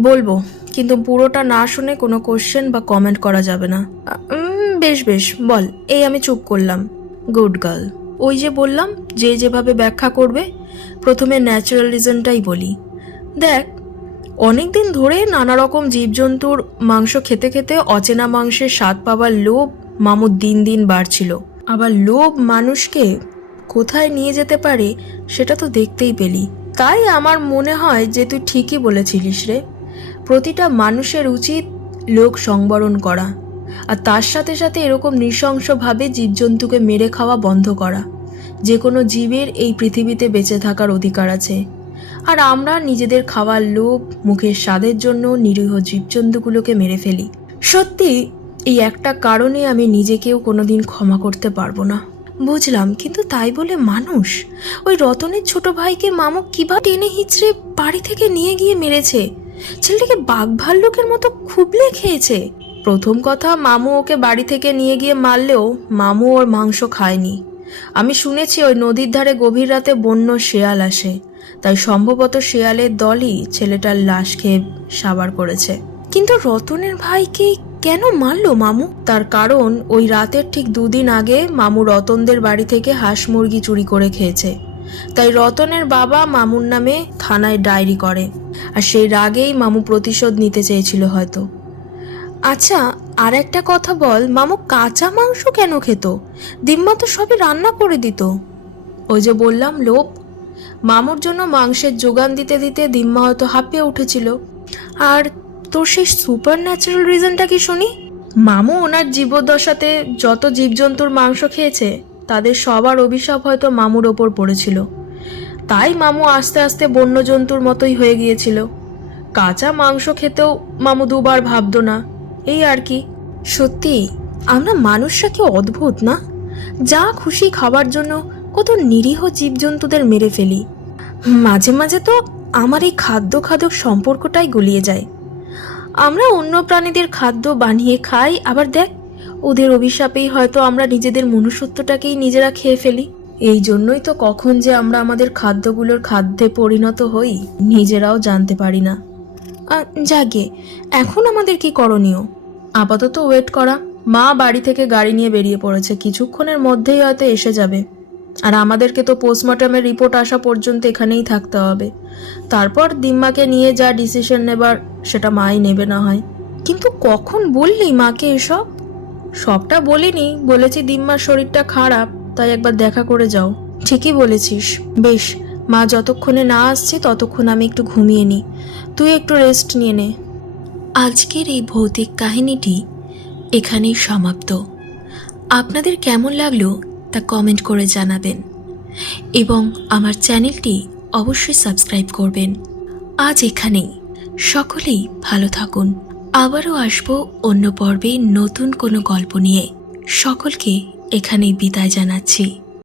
বলবো, কিন্তু পুরোটা না শুনে কোনো কোশ্চেন বা কমেন্ট করা যাবে না। বেশ বেশ, বল। এই আমি চুপ করলাম। Good girl. ওই যে বললাম, যে যেভাবে ব্যাখ্যা করবে। প্রথমে ন্যাচারাল রিজনটাই বলি। দেখ, অনেকদিন ধরে নানা রকম জীবজন্তুর মাংস খেতে খেতে অচেনা মাংসের স্বাদ পাওয়ার লোভ মামুর দিন দিন বাড়ছিল। আবার লোভ মানুষকে কোথায় নিয়ে যেতে পারে সেটা তো দেখতেই পেলি। তাই আমার মনে হয় যে তুই ঠিকই বলেছিলিস রে। প্রতিটা মানুষের উচিত লোক সংবরণ করা, আর তার সাথে সাথে এরকম নৃশংসভাবে জীবজন্তুকে মেরে খাওয়া বন্ধ করা। যে কোনো জীবের এই পৃথিবীতে বেঁচে থাকার অধিকার আছে, আর আমরা নিজেদের খাওয়ার লোভ, মুখের স্বাদের জন্য নিরীহ জীবজন্তুগুলোকে মেরে ফেলি। সত্যি এই একটা কারণে আমি নিজেকেও কোনোদিন ক্ষমা করতে পারবো না। বুঝলাম, কিন্তু তাই বলে মানুষ? ওই রতনের ছোট ভাইকে মামু কিভাবে টেনে হিচড়ে বাড়ি থেকে নিয়ে গিয়ে মেরেছে? ছেলেটাকে বাঘ ভাল্লুকের মতো খুবলে খেয়েছে। প্রথম কথা, মামু ওকে বাড়ি থেকে নিয়ে গিয়ে মারলেও মামু ওর মাংস খায়নি। আমি শুনেছি ওই নদীর ধারে গভীর রাতে বন্য শেয়াল আসে, তাই সম্ভবত শেয়ালের দলই ছেলেটার লাশ খেয়ে সাবার করেছে। কিন্তু রতনের ভাইকে কেন মারলো মামু? তার কারণ ওই রাতের ঠিক 2 দিন আগে মামু রতনদের বাড়ি থেকে হাঁস মুরগি চুরি করে খেয়েছে, তাই রতনের বাবা মামুর নামে থানায় ডায়েরি করে, আর সেই রাগেই মামু প্রতিশোধ নিতে চেয়েছিল হয়তো। আচ্ছা, আর একটা কথা বল, মামু কাঁচা মাংস কেন খেত? দিম্মা তো সবই রান্না করে দিত। ওই যে বললাম, লোভ। মামুর জন্য মাংসের যোগান দিতে দিতে দিম্মা হয়তো হাঁপিয়ে উঠেছিল। আর তোর সেই সুপার ন্যাচারাল রিজনটা কি শুনি? মামু ওনার জীবদ্দশাতে যত জীবজন্তুর মাংস খেয়েছে তাদের সবার অভিশাপ হয়তো মামুর ওপর পড়েছিল, তাই মামু আস্তে আস্তে বন্য জন্তুর মতোই হয়ে গিয়েছিল। কাঁচা মাংস খেতেও মামু দুবার ভাবতো না, এই আর কি। সত্যি আমরা মানুষরা কি অদ্ভুত না? যা খুশি খাবার জন্য কত নিরীহ জীবজন্তুদের মেরে ফেলি। মাঝে মাঝে তো আমার এই খাদ্য খাদক সম্পর্কটাই গুলিয়ে যায়। আমরা অন্য প্রাণীদের খাদ্য বানিয়ে খাই, আবার দেখ ওদের অভিশাপেই হয়তো আমরা নিজেদের মনুষ্যত্বটাকেই নিজেরা খেয়ে ফেলি। এই জন্যই তো কখন যে আমরা আমাদের খাদ্যগুলোর খাদ্যে পরিণত হই নিজেরাও জানতে পারি না। যাগে, এখন আমাদের কি করণীয়? আপাতত ওয়েট করা। মা বাড়ি থেকে গাড়ি নিয়ে বেরিয়ে পড়েছে, কিছুক্ষণের মধ্যেই হয়তো এসে যাবে। আর আমাদেরকে তো পোস্টমর্টমের রিপোর্ট আসা পর্যন্ত এখানেই থাকতে হবে। তারপর দিম্মাকে নিয়ে যা ডিসিশন নেবার সেটা মাই নেবে না হয়। কিন্তু কখন বললি মাকে এসব? সবটা বলিনি, বলেছি দিম্মার শরীরটা খারাপ, তাই একবার দেখা করে যাও। ঠিকই বলেছিস। বেশ, মা যতক্ষণে না আসছে ততক্ষণ আমি একটু ঘুমিয়ে নিই, তুই একটু রেস্ট নিয়ে নে। আজকের এই ভৌতিক কাহিনীটি এখানেই সমাপ্ত। আপনাদের কেমন লাগলো তা কমেন্ট করে জানাবেন এবং আমার চ্যানেলটি অবশ্যই সাবস্ক্রাইব করবেন। আজ এখানেই, সকলেই ভালো থাকুন। আবারও আসবো অন্য পর্বে নতুন কোনো গল্প নিয়ে। সকলকে এখানেই বিদায় জানাচ্ছি।